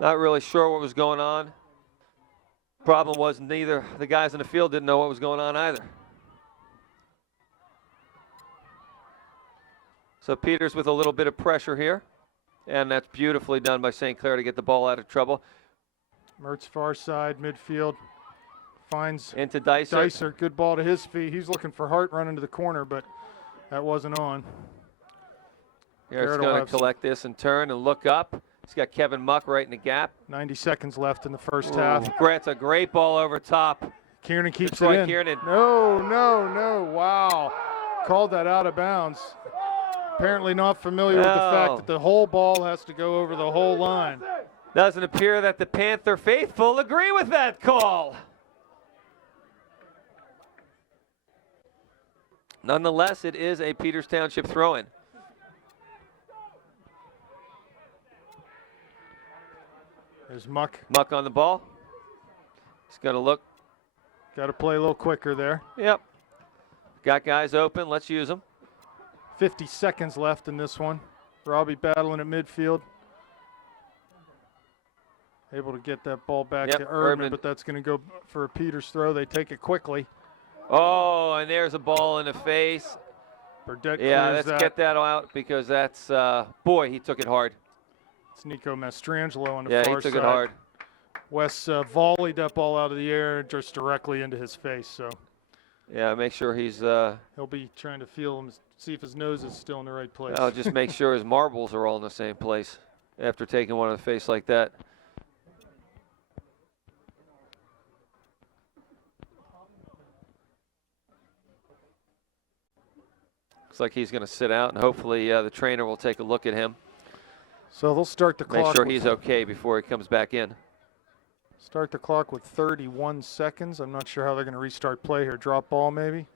Not really sure what was going on. Problem was neither the guys in the field didn't know what was going on either. So Peters with a little bit of pressure here. And that's beautifully done by St. Clair to get the ball out of trouble. Mertz far side, midfield. Finds into Dysert. Dysert, good ball to his feet. He's looking for Hart running to the corner, but that wasn't on. Garrett's going to collect this and turn and look up. He's got Kevin Muck right in the gap. 90 seconds left in the first half. That's a great ball over top. Kiernan keeps it in. Kiernan. No. Wow. Called that out of bounds. Apparently not familiar with the fact that the whole ball has to go over the whole line. Doesn't appear that the Panther faithful agree with that call. Nonetheless, it is a Peters Township throw-in. There's Muck. Muck on the ball. He's going to look. Got to play a little quicker there. Yep. Got guys open. Let's use them. 50 seconds left in this one. Robbie battling at midfield. Able to get that ball back to Erdman, but that's going to go for a Peters throw. They take it quickly. Oh, and there's a ball in the face. Burdette let's get that out because that's, boy, he took it hard. It's Nico Mastrangelo on the far side. Yeah, he took it hard. Wes volleyed that ball out of the air just directly into his face. So, yeah, make sure he's. He'll be trying to feel him, see if his nose is still in the right place. I'll just make sure his marbles are all in the same place after taking one in the face like that. Looks like he's going to sit out, and hopefully the trainer will take a look at him. So they'll start the clock. Make sure he's okay before he comes back in. Start the clock with 31 seconds. I'm not sure how they're going to restart play here. Drop ball maybe?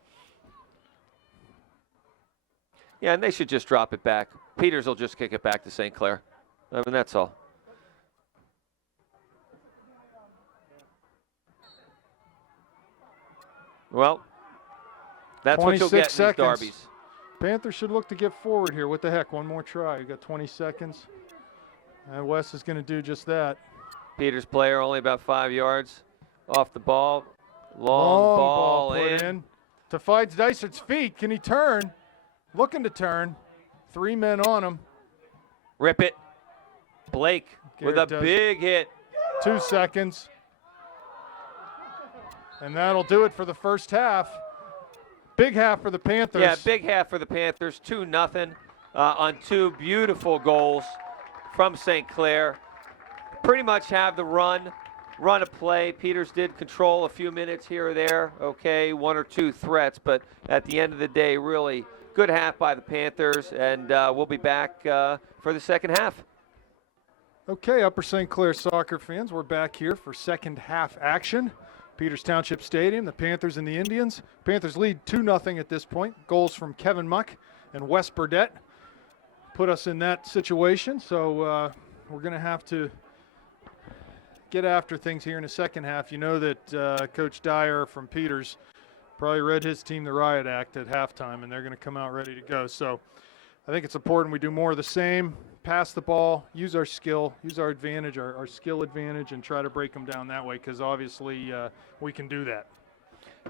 Yeah, and they should just drop it back. Peters will just kick it back to St. Clair. I mean, that's all. Well, that's what you'll get in these derbies. Panthers should look to get forward here. What the heck? One more try. You got 20 seconds. And Wes is going to do just that. Peters player only about 5 yards off the ball. Long ball in. Finds Dysert's feet. Can he turn? Looking to turn. 3 men on him. Rip it. Blake with a big hit. 2 seconds. And that'll do it for the first half. Big half for the Panthers. Yeah, big half for the Panthers. 2-0 on 2 beautiful goals from St. Clair. Pretty much have the run of play. Peters did control a few minutes here or there. Okay, 1 or 2 threats, but at the end of the day, really good half by the Panthers, and we'll be back for the second half. Okay, Upper St. Clair soccer fans, we're back here for second half action. Peters Township Stadium, the Panthers and the Indians. Panthers lead 2-0 at this point. Goals from Kevin Muck and Wes Burdette put us in that situation. So we're going to have to get after things here in the second half. You know that Coach Dyer from Peters probably read his team the riot act at halftime, and they're going to come out ready to go. So I think it's important we do more of the same. Pass the ball, use our skill, use our advantage, our skill advantage, and try to break them down that way because obviously we can do that.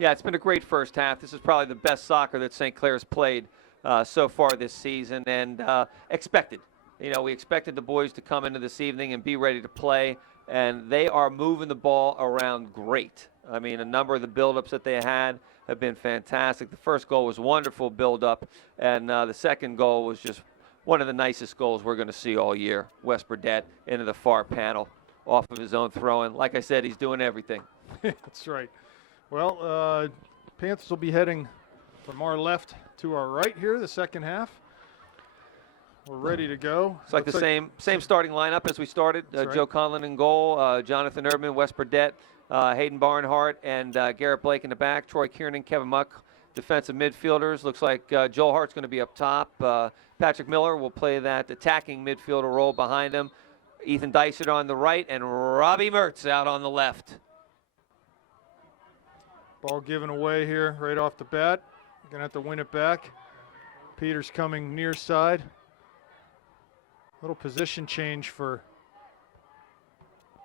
Yeah, it's been a great first half. This is probably the best soccer that St. Clair's played so far this season, and expected. You know, we expected the boys to come into this evening and be ready to play, and they are moving the ball around great. I mean, a number of the buildups that they had have been fantastic. The first goal was wonderful buildup, and the second goal was just one of the nicest goals we're going to see all year. Wes Burdett into the far panel off of his own throw-in. Like I said, he's doing everything. That's right. Well, Panthers will be heading from our left to our right here, the second half. We're ready to go. It's like the same starting lineup as we started. Right. Joe Conlon in goal, Jonathan Erdman, Wes Burdett, Hayden Barnhart, and Garrett Blake in the back. Troy Kiernan, Kevin Muck, defensive midfielders. Looks like Joel Hart's going to be up top. Patrick Miller will play that attacking midfielder role behind him. Ethan Dysert on the right, and Robbie Mertz out on the left. Ball given away here right off the bat. Going to have to win it back. Peters coming near side. Little position change for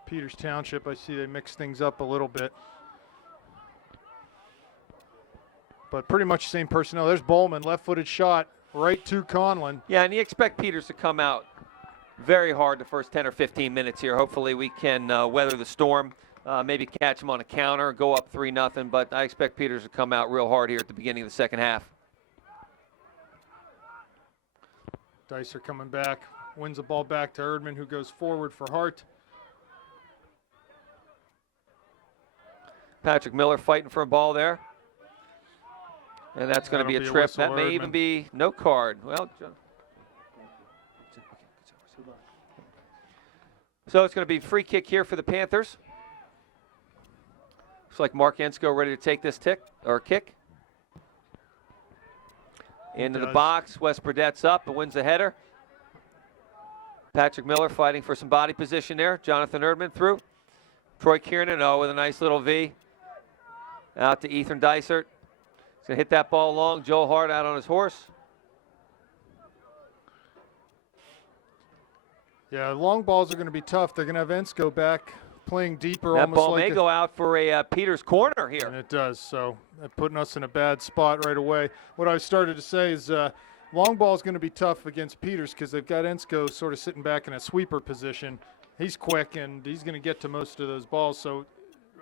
Peters Township. I see they mix things up a little bit. But pretty much the same personnel. There's Bowman, left-footed shot, right to Conlon. Yeah, and you expect Peters to come out very hard the first 10 or 15 minutes here. Hopefully we can weather the storm, maybe catch him on a counter, go up 3-0. But I expect Peters to come out real hard here at the beginning of the second half. Dicer coming back, wins the ball back to Erdman, who goes forward for Hart. Patrick Miller fighting for a ball there. And that's going to be a trip. That may even be no card. Well, so it's going to be free kick here for the Panthers. Looks like Mark Ensko ready to take this kick. Into the box. Wes Burdett's up and wins the header. Patrick Miller fighting for some body position there. Jonathan Erdman through. Troy Kiernan, with a nice little V. Out to Ethan Dysert. He's going to hit that ball long. Joe Hart out on his horse. Yeah, long balls are going to be tough. They're going to have Ensko back playing deeper. That almost ball like may go out for a Peters corner here. And it does, so putting us in a bad spot right away. What I started to say is long ball is going to be tough against Peters because they've got Ensko sort of sitting back in a sweeper position. He's quick, and he's going to get to most of those balls. So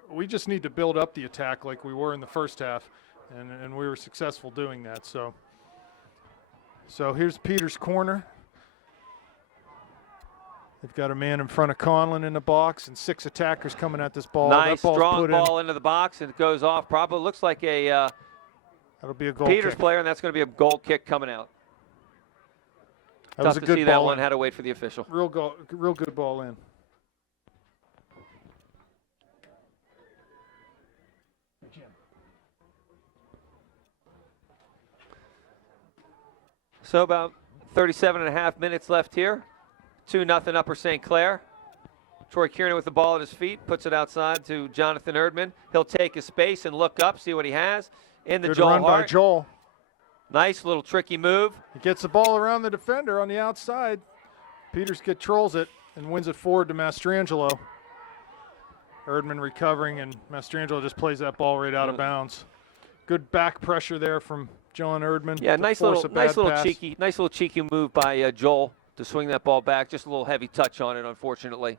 we just need to build up the attack like we were in the first half, and we were successful doing that. So here's Peters' corner. They've got a man in front of Conlon in the box and 6 attackers coming at this ball. Nice, strong ball into the box, and it goes off. Probably looks like a that'll be a goal Peters kick. player, and that's going to be a goal kick coming out. That was Tough a to good see ball that one. in. Had to wait for the official. Real good ball in. So about 37.5 minutes left here. 2-0 Upper St. Clair. Troy Kiernan with the ball at his feet, puts it outside to Jonathan Erdman. He'll take his space and look up, see what he has. In the Good Joel run Hart. by Joel. Nice little tricky move. He gets the ball around the defender on the outside. Peters controls it and wins it forward to Mastrangelo. Erdman recovering, and Mastrangelo just plays that ball right out of bounds. Good back pressure there from John Erdman. Yeah, nice little cheeky move by Joel to swing that ball back. Just a little heavy touch on it, unfortunately.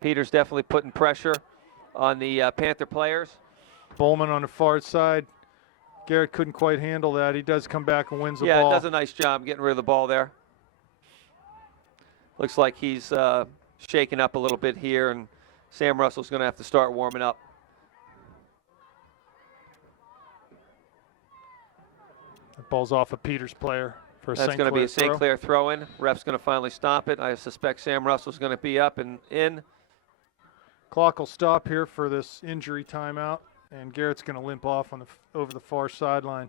Peters definitely putting pressure on the Panther players. Bowman on the far side. Garrett couldn't quite handle that. He does come back and wins the ball. Yeah, does a nice job getting rid of the ball there. Looks like he's shaking up a little bit here, and Sam Russell's going to have to start warming up. That ball's off a Peters player for a St. That's going to be a St. throw. Clair throw-in. Ref's going to finally stop it. I suspect Sam Russell's going to be up and in. Clock will stop here for this injury timeout, and Garrett's going to limp off on over the far sideline.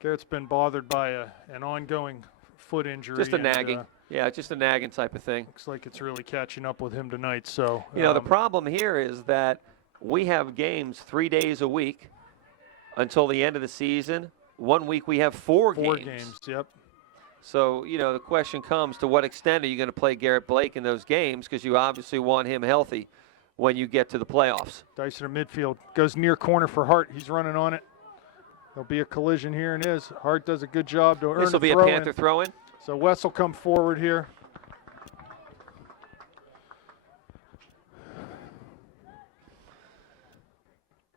Garrett's been bothered by an ongoing foot injury. Just a nagging. Yeah, just a nagging type of thing. Looks like it's really catching up with him tonight. So you know, the problem here is that we have games 3 days a week until the end of the season. 1 week we have four games. Yep. So, you know, the question comes, to what extent are you going to play Garrett Blake in those games? Because you obviously want him healthy when you get to the playoffs. Dyson midfield goes near corner for Hart. He's running on it. There'll be a collision here, and is. Hart does a good job to earn This will be a Panther throw-in. So Wes will come forward here.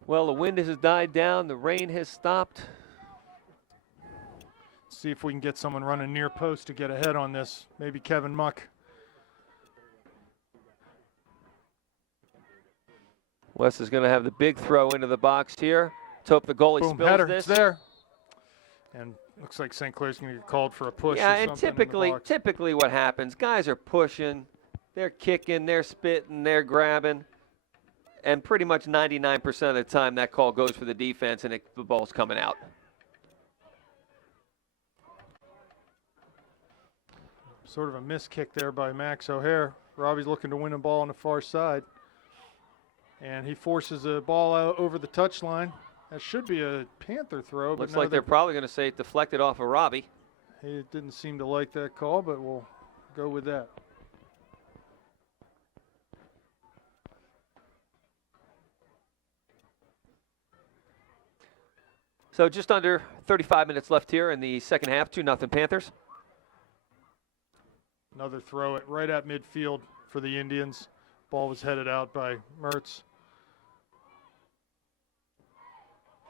Well, the wind has died down. The rain has stopped. See if we can get someone running near post to get ahead on this. Maybe Kevin Muck. Wes is going to have the big throw into the box here. Let's hope the goalie Boom, spills header, this. it's there. And looks like St. Clair's going to get called for a push. Yeah, or and something in the box. typically what happens, guys are pushing, they're kicking, they're spitting, they're grabbing, and pretty much 99% of the time that call goes for the defense and the ball's coming out. Sort of a miss kick there by Max O'Hare. Robbie's looking to win a ball on the far side. And he forces a ball out over the touchline. That should be a Panther throw. Looks but like they're probably going to say it deflected off of Robbie. He didn't seem to like that call, but we'll go with that. So just under 35 minutes left here in the second half, 2-0 Panthers. Another throw right at midfield for the Indians. Ball was headed out by Mertz.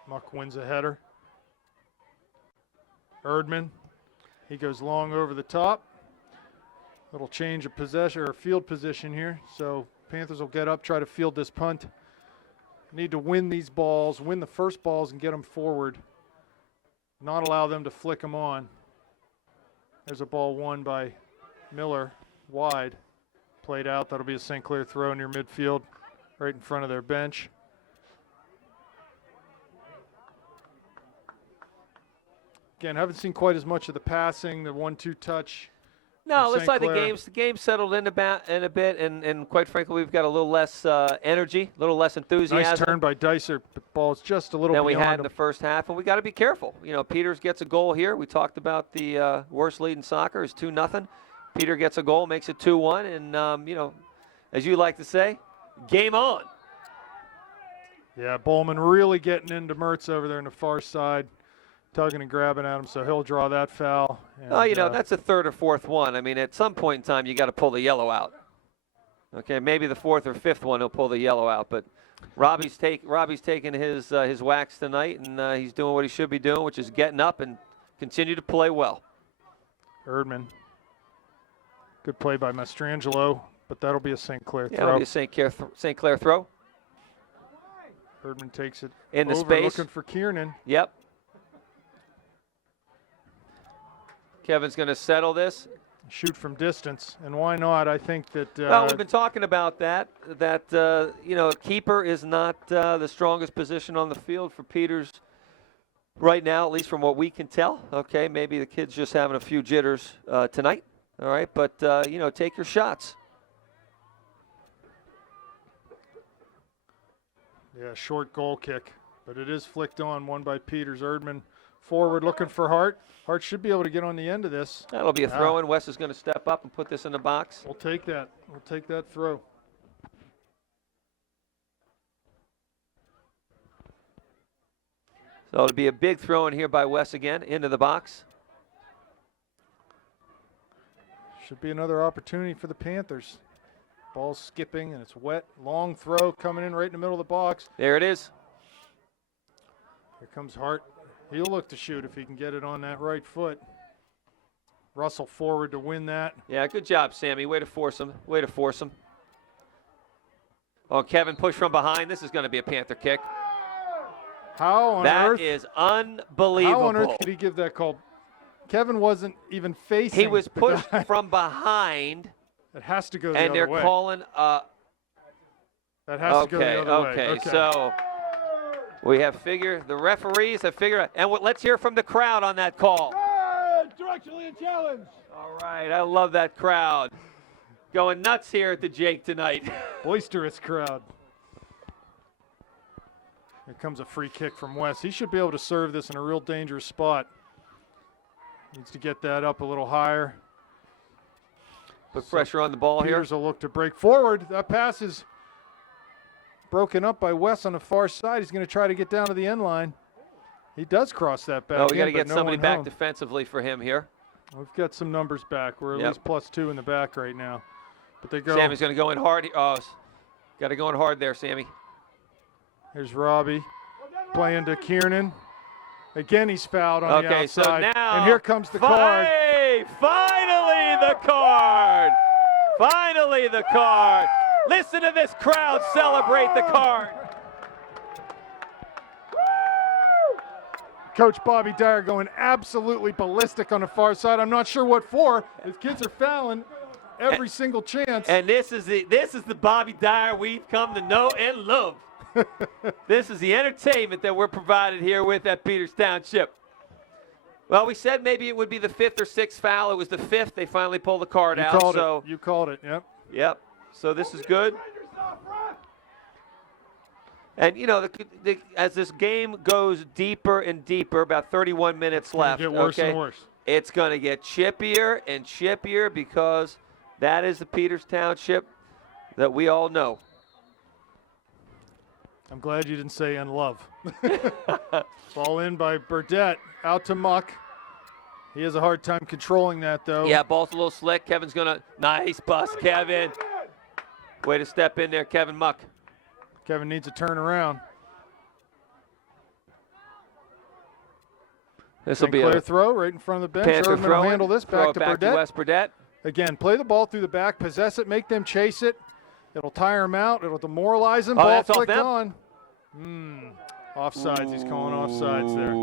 Muck wins a header. Erdman, he goes long over the top. Little change of possession or field position here. So Panthers will get up, try to field this punt. Need to win these balls, win the first balls and get them forward. Not allow them to flick them on. There's a ball won by Miller, wide. Played out, that'll be a St. Clair throw near midfield, right in front of their bench. Again, haven't seen quite as much of the passing, the 1-2 touch. No, looks like the game settled in a bit, and quite frankly, we've got a little less energy, a little less enthusiasm. Nice turn by Dicer. Ball's just a little than beyond we had in him. the first half, and we got to be careful. You know, Peters gets a goal here. We talked about the worst lead in soccer is 2-0. Peter gets a goal, makes it 2-1, and you know, as you like to say, game on. Yeah, Bowman really getting into Mertz over there on the far side. Tugging and grabbing at him, so he'll draw that foul. And, oh, you know, that's a third or fourth one. I mean, at some point in time, you got to pull the yellow out. Okay, maybe the fourth or fifth one, he'll pull the yellow out. But Robbie's taking his whacks tonight, and he's doing what he should be doing, which is getting up and continue to play well. Erdman. Good play by Mastrangelo, but that'll be a St. Clair throw. Yeah, it'll be a St. Clair throw. Erdman takes it in the over, space. Looking for Kiernan. Yep. Kevin's going to settle this. Shoot from distance, and why not? I think that. Well, we've been talking about that. You know, keeper is not the strongest position on the field for Peters right now, at least from what we can tell. Okay, maybe the kid's just having a few jitters tonight. All right, but you know, take your shots. Yeah, short goal kick, but it is flicked on, won by Peters. Erdman forward looking for Hart. Hart should be able to get on the end of this. That'll be a throw-in. Wes is going to step up and put this in the box. We'll take that. We'll take that throw. So it'll be a big throw-in here by Wes again into the box. Should be another opportunity for the Panthers. Ball's skipping and it's wet. Long throw coming in right in the middle of the box. There it is. Here comes Hart. He'll look to shoot if he can get it on that right foot. Russell forward to win that. Yeah, good job, Sammy. Way to force him. Way to force him. Oh, Kevin push from behind. This is going to be a Panther kick. How on earth? That is unbelievable. How on earth could he give that call? Kevin wasn't even facing. He was pushed from behind. It has to go the and other they're way. calling. That has to go the other way. Okay, so we have the referees have figured out. And let's hear from the crowd on that call. Directionally a challenge. All right, I love that crowd. Going nuts here at the Jake tonight. Boisterous crowd. Here comes a free kick from West. He should be able to serve this in a real dangerous spot. Needs to get that up a little higher. Put pressure on the ball here. Peters will look to break forward. That pass is broken up by West on the far side. He's going to try to get down to the end line. He does cross that back. Oh, we got to get no somebody back home. defensively for him here. We've got some numbers back. We're at least +2 in the back right now. But they go. Sammy's going to go in hard. Oh, got to go in hard there, Sammy. There's Robbie playing to Kiernan. Again, he's fouled on the outside. So now, and here comes the card. Finally the card. Finally the card. Listen to this crowd celebrate the card. Coach Bobby Dyer going absolutely ballistic on the far side. I'm not sure what for. His kids are fouling every single chance. And this is the Bobby Dyer we've come to know and love. This is the entertainment that we're provided here with at Peters Township. Well, we said maybe it would be the 5th or 6th foul. It was the 5th. They finally pulled the card out. You called it. Yep. Yep. So this is good. And, you know, as this game goes deeper and deeper, about 31 minutes left. Get worse and worse. It's going to get chippier and chippier because that is the Peters Township that we all know. I'm glad you didn't say in love. Ball in by Burdett. Out to Muck. He has a hard time controlling that, though. Yeah, ball's a little slick. Kevin's going to – nice bust, Kevin. Way to step in there, Kevin Muck. Kevin needs a turnaround. This will be a throw right in front of the bench. Panther Erdman will handle this. Back to Burdett. Wes Burdett. Again, play the ball through the back, possess it, make them chase it. It'll tire them out. It'll demoralize them. Oh, Ball that's flicked off on. Offsides. He's calling offsides there.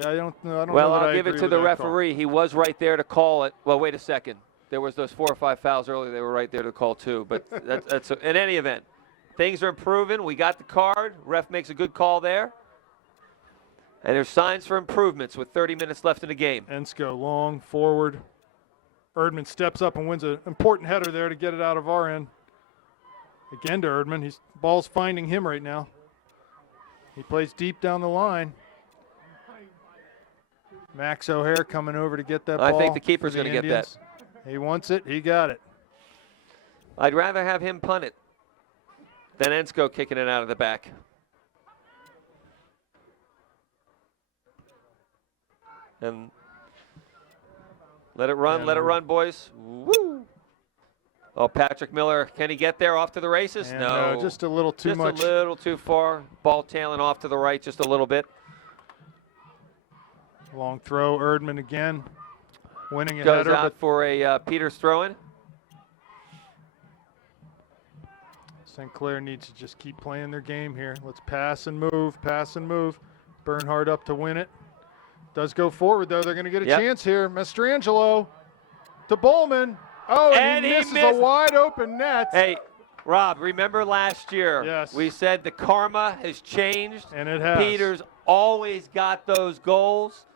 Yeah, I don't know. Well, I'll give it to the referee. He was right there to call it. Well, wait a second. There was those 4 or 5 fouls earlier. They were right there to call too. But that's in any event, things are improving. We got the card. Ref makes a good call there. And there's signs for improvements with 30 minutes left in the game. Ensko long forward. Erdman steps up and wins an important header there to get it out of our end. Again to Erdman. Ball's finding him right now. He plays deep down the line. Max O'Hare coming over to get that ball. I think the keeper's going to get that. He wants it. He got it. I'd rather have him punt it than Ensko kicking it out of the back. And let it run, boys. Woo! Oh, Patrick Miller, can he get there off to the races? And, no. Just a little too much. Just a little too far. Ball tailing off to the right just a little bit. Long throw, Erdman again. Winning a Goes header. out for a Peters throw-in. St. Clair needs to just keep playing their game here. Let's pass and move, pass and move. Bernhard up to win it. Does go forward, though. They're going to get a chance here. Mastrangelo to Bowman. Oh, and he misses a wide open net. Hey, Rob, remember last year? Yes. We said the karma has changed. And it has. Peters always got those goals.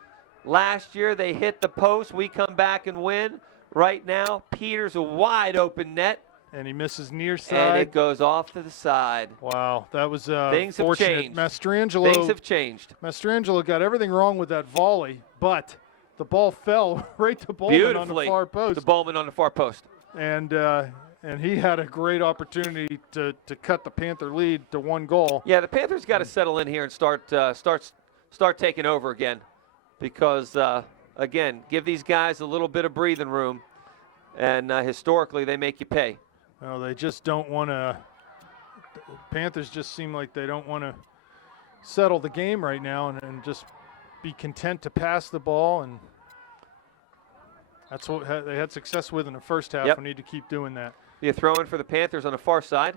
Last year they hit the post. We come back and win. Right now, Peters a wide open net. And he misses near side. And it goes off to the side. Wow, that was Things have fortunate. changed. Mastrangelo, Things have changed. Mastrangelo got everything wrong with that volley, but the ball fell right to Bowman on the far post. To Bowman on the far post. And he had a great opportunity to cut the Panther lead to 1 goal. Yeah, the Panthers got to settle in here and start taking over again, because again, give these guys a little bit of breathing room, and historically they make you pay. Well, they just don't want to. Panthers just seem like they don't want to settle the game right now and just be content to pass the ball, and that's what they had success with in the first half. Yep. We need to keep doing that. Be a throw-in for the Panthers on the far side.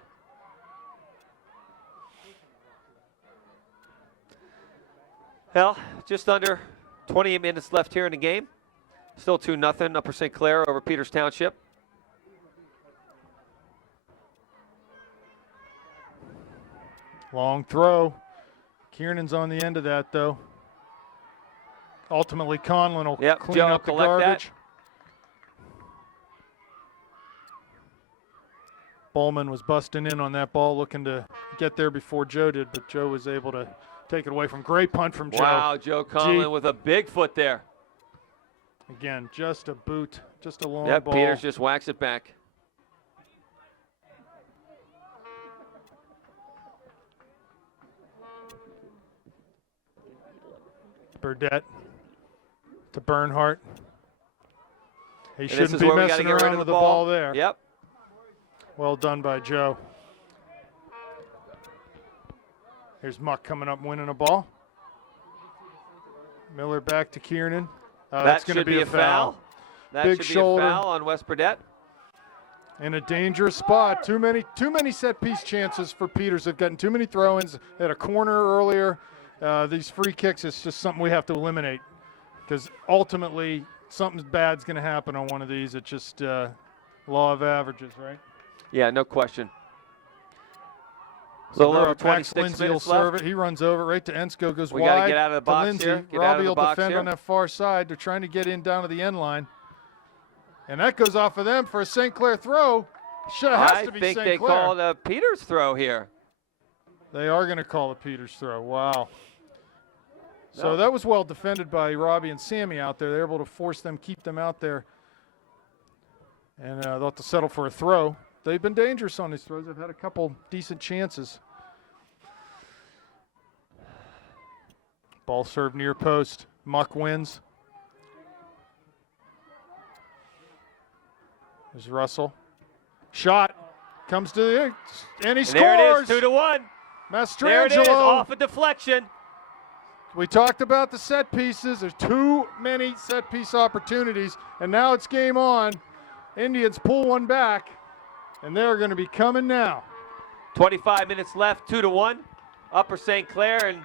Well, just under 28 minutes left here in the game. Still 2-0 Upper St. Clair over Peters Township. Long throw. Kiernan's on the end of that, though. Ultimately, Conlon will clean Joe up the collect garbage. That. Bowman was busting in on that ball, looking to get there before Joe did, but Joe was able to take it away from. Great punt from Joe. Wow, Joe Conlon with a big foot there. Again, just a boot, just a long ball. Peters just whacks it back. Burdett to Bernhardt. He And shouldn't be messing around with the ball there. Yep. Well done by Joe. Here's Muck coming up, winning a ball. Miller back to Kiernan. That's going to be a foul. That Big should shoulder. be a foul on West Burdett. In a dangerous spot. Too many set piece chances for Peters. They've gotten too many throw-ins. They had a corner earlier. These free kicks is just something we have to eliminate, because ultimately something bad's going to happen on one of these. It's just law of averages, right? Yeah, no question. So little over Max 26 Lindsay will minutes serve left. it. He runs over right to Ensko, goes We wide. got to get out of the to box Lindsay. here. Get out of Robbie the will box defend here. on that far side. They're trying to get in down to the end line. And that goes off of them for a St. Clair throw. Has to be I think St. they Clair. called a Peters throw here. They are going to call a Peters throw. Wow. So No. that was well defended by Robbie and Sammy out there. They're able to force them, keep them out there. And they'll have to settle for a throw. They've been dangerous on these throws. They've had a couple decent chances. Ball served near post. Muck wins. There's Russell. Shot. Comes to the, and he scores. There it is, 2-1. Mastrangelo. There it is, off a deflection. We talked about the set pieces. There's too many set piece opportunities, and now it's game on. Indians pull one back, and they're going to be coming now. 25 minutes left, 2-1. Upper St. Clair, and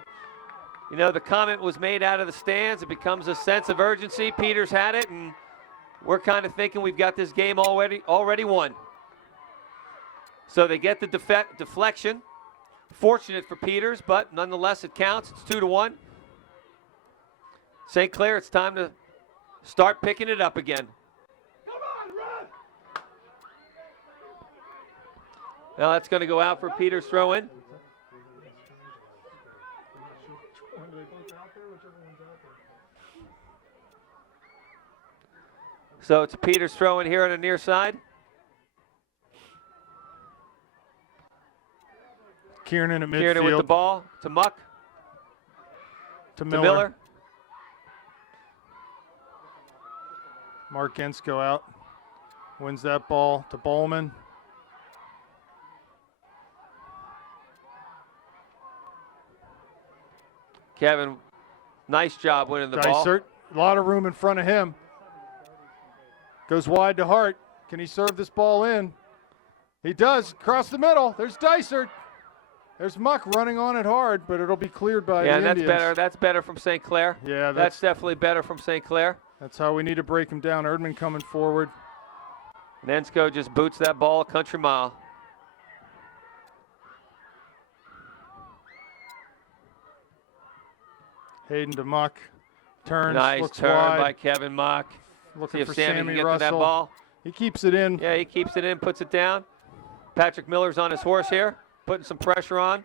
you know the comment was made out of the stands. It becomes a sense of urgency. Peters had it, and we're kind of thinking we've got this game already won. So they get the deflection. Fortunate for Peters, but nonetheless it counts. It's 2-1. St. Clair, it's time to start picking it up again. Come on, run! Now that's going to go out for Peters throw in. So it's a Peters throw in here on the near side. Kiernan at midfield. Kiernan with the ball to Muck, to to Miller. Miller. Mark Ensko out. Wins that ball to Bowman. Kevin, nice job winning the ball. Dysert. A lot of room in front of him. Goes wide to Hart. Can he serve this ball in? He does. Across the middle. There's Dysert. There's Muck running on it hard, but it'll be cleared by Yeah, the that's Indians. better. That's better from St. Clair. Yeah, That's definitely better from St. Clair. that's how we need to break him down. Erdman coming forward. And Ensko just boots that ball a country mile. Hayden to Muck. Turns. Nice looks turn wide. by Kevin Muck. See Looking if for Sammy can Sammy get to that Russell. ball. He keeps it in. Yeah, he keeps it in, puts it down. Patrick Miller's on his horse here, putting some pressure on.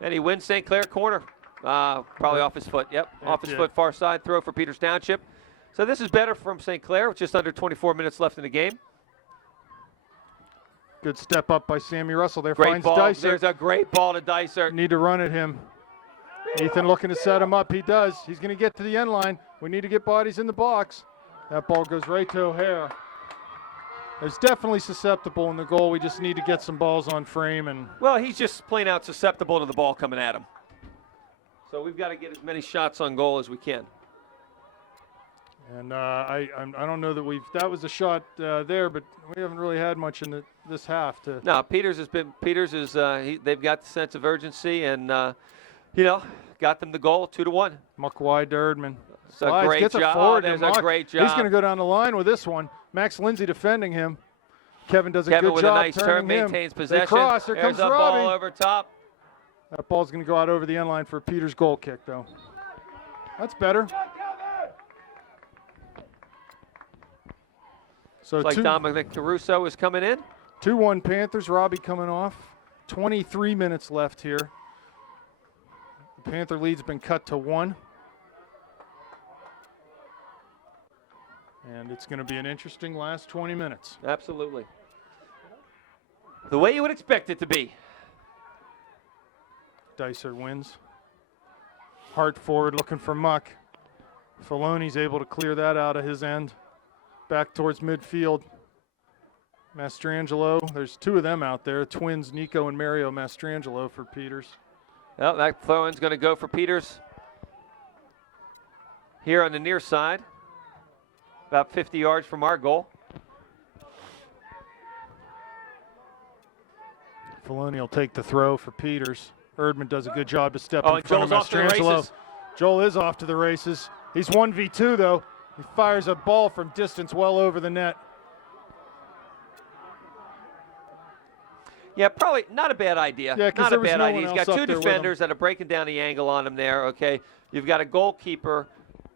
And he wins St. Clair corner. Probably off his foot. Yep, off his did. foot, far side throw for Peters Township. So this is better from St. Clair with just under 24 minutes left in the game. Good step up by Sammy Russell. There Great finds ball. Dysert. There's a great ball to Dysert. Need to run at him. Ethan looking to set him up. He does. He's going to get to the end line. We need to get bodies in the box. That ball goes right to O'Hara. It's definitely susceptible in the goal. We just need to get some balls on frame. And Well, he's just plain out susceptible to the ball coming at him. So we've got to get as many shots on goal as we can. I don't know that that was a shot there, but we haven't really had much in this half. No, Peters is they've got the sense of urgency and got them the goal 2-1. Muck wide to Erdman. It's a great gets it job. forward to There's a Muck. great He's going to job. go down the line with this one. Max Lindsay defending him. Kevin does a Kevin good with job a nice turn, turning him. maintains They possession. cross. There There's comes a Robbie. ball over top. That ball's going to go out over the end line for Peters' goal kick, though. That's better. So It's like Dominic Caruso is coming in. 2-1 Panthers. Robbie coming off. 23 minutes left here. The Panther lead's been cut to 1. And it's going to be an interesting last 20 minutes. Absolutely. The way you would expect it to be. Dysert wins. Hart forward looking for Muck. Filoni's able to clear that out of his end. Back towards midfield. Mastrangelo, there's two of them out there, twins Nico and Mario Mastrangelo for Peters. Well, that throw-in's going to go for Peters here on the near side, about 50 yards from our goal. Filoni will take the throw for Peters. Erdman does a good job to step in And front Joel's of off to the Mastrangelo. races. Joel is off to the races. He's 1v2 though. He fires a ball from distance well over the net. Yeah, probably not a bad idea. Yeah, 'cause not there a was bad no idea. one He's else got up two there with him. defenders that are breaking down the angle on him there, okay? You've got a goalkeeper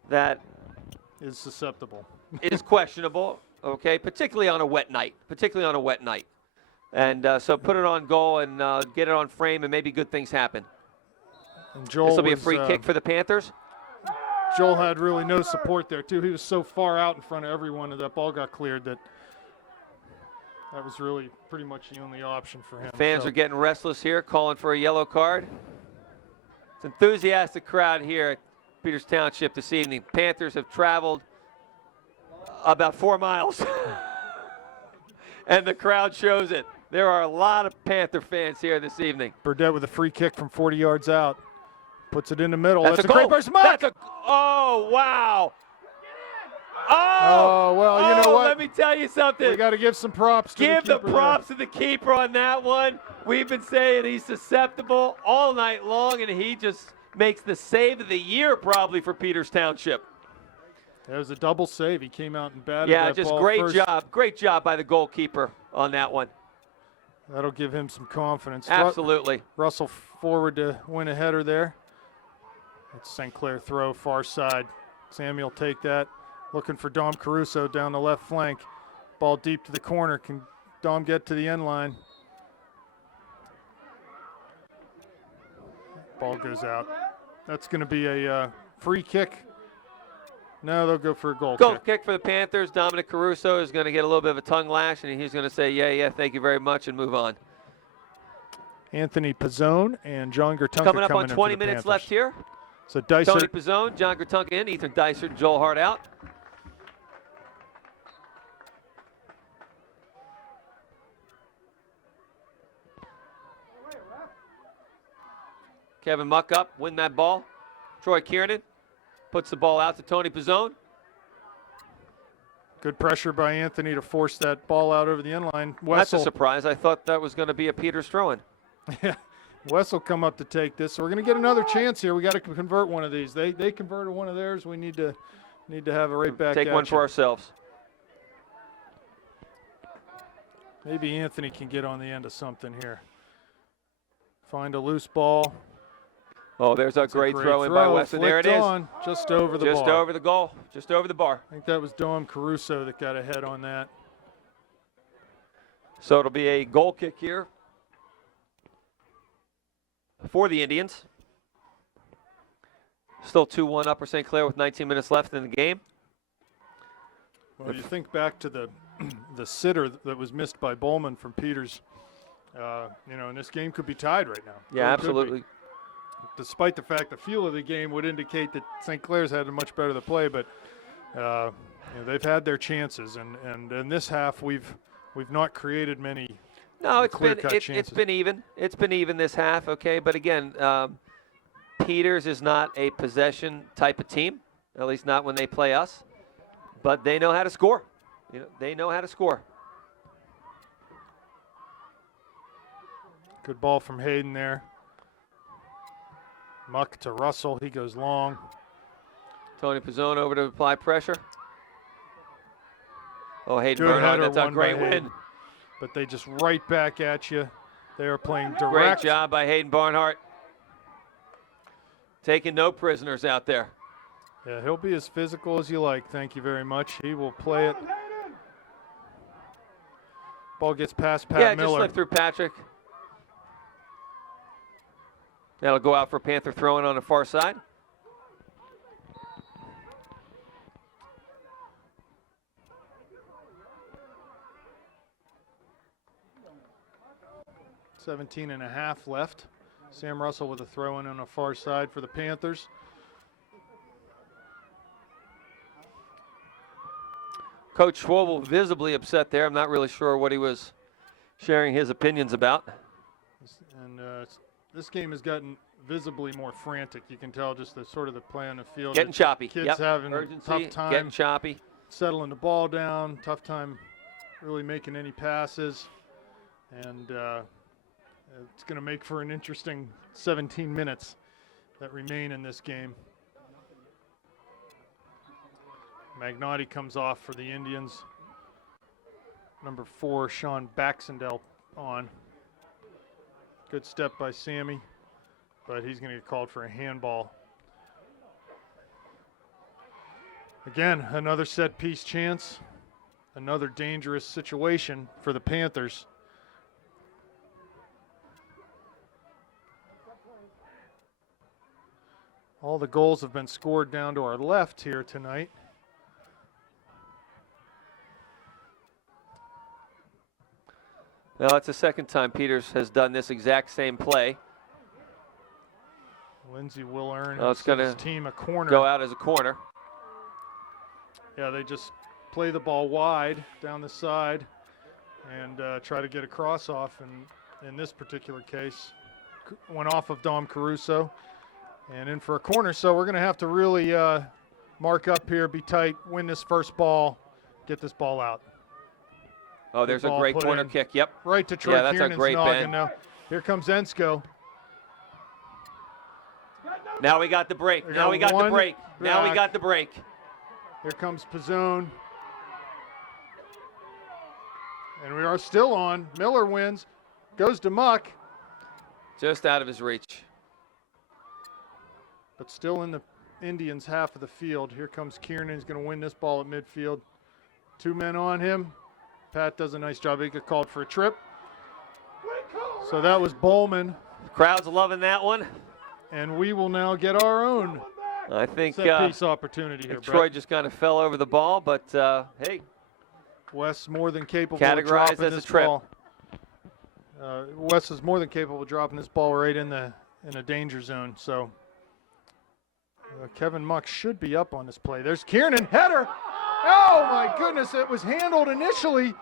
that Is susceptible. is questionable, okay, particularly on a wet night. And so put it on goal and get it on frame, and maybe good things happen. And Joel This will be a was, free kick for the Panthers. Joel had really no support there too. He was so far out in front of everyone that that ball got cleared that was really pretty much the only option for him. Fans So, are getting restless here, calling for a yellow card. It's an enthusiastic crowd here at Peters Township this evening. Panthers have traveled about 4 miles, and the crowd shows it. There are a lot of Panther fans here this evening. Burdett with a free kick from 40 yards out. Puts it in the middle. That's That's a goal. great burst. Muck! Oh, wow. Oh, well, you know what? Let me tell you something. We got to give some props to Give the the keeper props to the keeper on that one. We've been saying he's susceptible all night long, and he just makes the save of the year probably for Peters Township. there. That was a double save. He came out and batted Yeah, that just ball great first. job. Great job by the goalkeeper on that one. That'll give him some confidence. Absolutely. Russell forward to win a header there. It's St. Clair throw, far side. Samuel take that. Looking for Dom Caruso down the left flank. Ball deep to the corner. Can Dom get to the end line? Ball goes out. That's going to be a free kick. No, they'll go for a goal Goal kick. kick for the Panthers. Dominic Caruso is going to get a little bit of a tongue lash, and he's going to say, yeah, thank you very much, and move on. Anthony Pizzone and John Gertunka Coming up on in for 20 the minutes Panthers. left here. So Dicer, Tony Pizzone, John Gertunka in, Ethan Dicer, and Joel Hart out. Kevin Muck up, win that ball. Troy Kiernan puts the ball out to Tony Pizzone. good pressure by Anthony to force that ball out over the end line. That's a Wessel, surprise. I thought that was going to be a Peters throw-in. yeah, Wes will come up to take this. So we're going to get another chance here. We got to convert one of these. They converted one of theirs. We need to have a right back. Take one for ourselves. Maybe Anthony can get on the end of something here. Find a loose ball. Oh, there's a great throw in by Weston. There it Flicked is. on, just over the Just bar. over the goal. Just over the bar. I think that was Dom Caruso that got ahead on that. So it'll be a goal kick here for the Indians. Still 2-1 Upper St. Clair with 19 minutes left in the game. Well, you think back to the the sitter that was missed by Bowman from Peters. And this game could be tied right now. Yeah, It could be. absolutely. Despite the fact the feel of the game would indicate that St. Clair's had a much better to play, but they've had their chances, and in this half we've not created many. No, it's clear-cut been even. It's been even this half, okay. But again, Peters is not a possession type of team, at least not when they play us. But they know how to score. They know how to score. Good ball from Hayden there. Muck to Russell. He goes long. Tony Pizzone over to apply pressure. Oh, Hayden Good Bernard, header, that's a won great by win. Hayden. But they just right back at you. They are playing Great direct. job by Hayden Barnhart. Taking no prisoners out there. Yeah, he'll be as physical as you like. Thank you very much. He will play it. Ball gets past Pat Just Miller. slip through Patrick. That'll go out for Panther throwing on the far side. .17 and a half left. Sam Russell with a throw in on the far side for the Panthers. Coach Schwabel visibly upset there. I'm not really sure what he was sharing his opinions about. And this game has gotten visibly more frantic. You can tell just the sort of the play on the field. Getting choppy. Kids having Urgency, a tough time getting choppy. settling the ball down, tough time really making any passes. And it's going to make for an interesting 17 minutes that remain in this game. Magnotti comes off for the Indians. Number 4, Sean Baxendale on. Good step by Sammy, but he's going to get called for a handball. Again, another set piece chance, another dangerous situation for the Panthers. All the goals have been scored down to our left here tonight. Well, it's the second time Peters has done this exact same play. Lindsey will earn it's going his to team a corner. Go out as a corner. Yeah, they just play the ball wide down the side and try to get a cross off. And in this particular case, went off of Dom Caruso and in for a corner. So we're going to have to really mark up here, be tight, win this first ball, get this ball out. Oh, there's a great corner kick. Yep. Right to Troy that's a Kiernan's great noggin bend. now. Here comes Ensko. Now we got the break. They Now got we got the one break. Now we back. got the break. Here comes Pizzone. And we are still on. Miller wins. Goes to Muck. Just out of his reach. But still in the Indians' half of the field. Here comes Kiernan. He's going to win this ball at midfield. 2 men on him. Pat does a nice job. He got called for a trip. So that was Bowman. Crowd's loving that one. And we will now get our own I think set-piece opportunity here, Troy Brett. just kind of fell over the ball, but hey. Wes more than capable of Categorized dropping as a this trip. ball. Wes is more than capable of dropping this ball right in a danger zone. So Kevin Muck should be up on this play. There's Kiernan, header. Oh my goodness! It was handled initially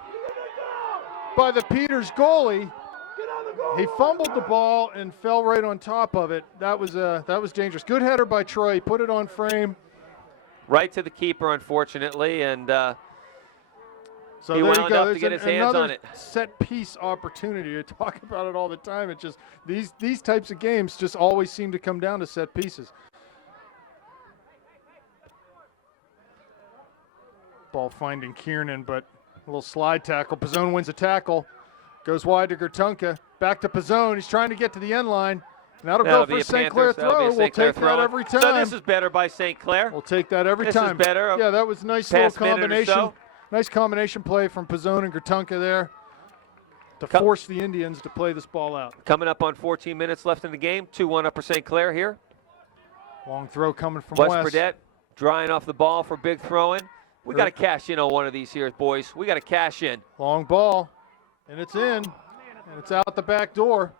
by the Peters goalie. He fumbled the ball and fell right on top of it. That was dangerous. Good header by Troy. Put it on frame. Right to the keeper, unfortunately, and so he there you wound go. up to get his hands on it. Set piece opportunity. I talk about it all the time. It just these types of games just always seem to come down to set pieces. Ball finding Kiernan, but a little slide tackle. Pizzone wins a tackle. Goes wide to Gertunka. Back to Pizzone. He's trying to get to the end line. And that'll go for a St. Clair throw. We'll take that every time. So this is better by St. Clair. We'll take that every This time. is better. Yeah, that was a nice little Past minute or combination. so. Nice combination play from Pizzone and Gertunka there to force the Indians to play this ball out. Coming up on 14 minutes left in the game. 2-1 Upper St. Clair here. Long throw coming from Wes Wes. Burdett drying off the ball for big throwing. We got to cash in on one of these here, boys. We got to cash in. Long ball, and it's in, and it's out the back door.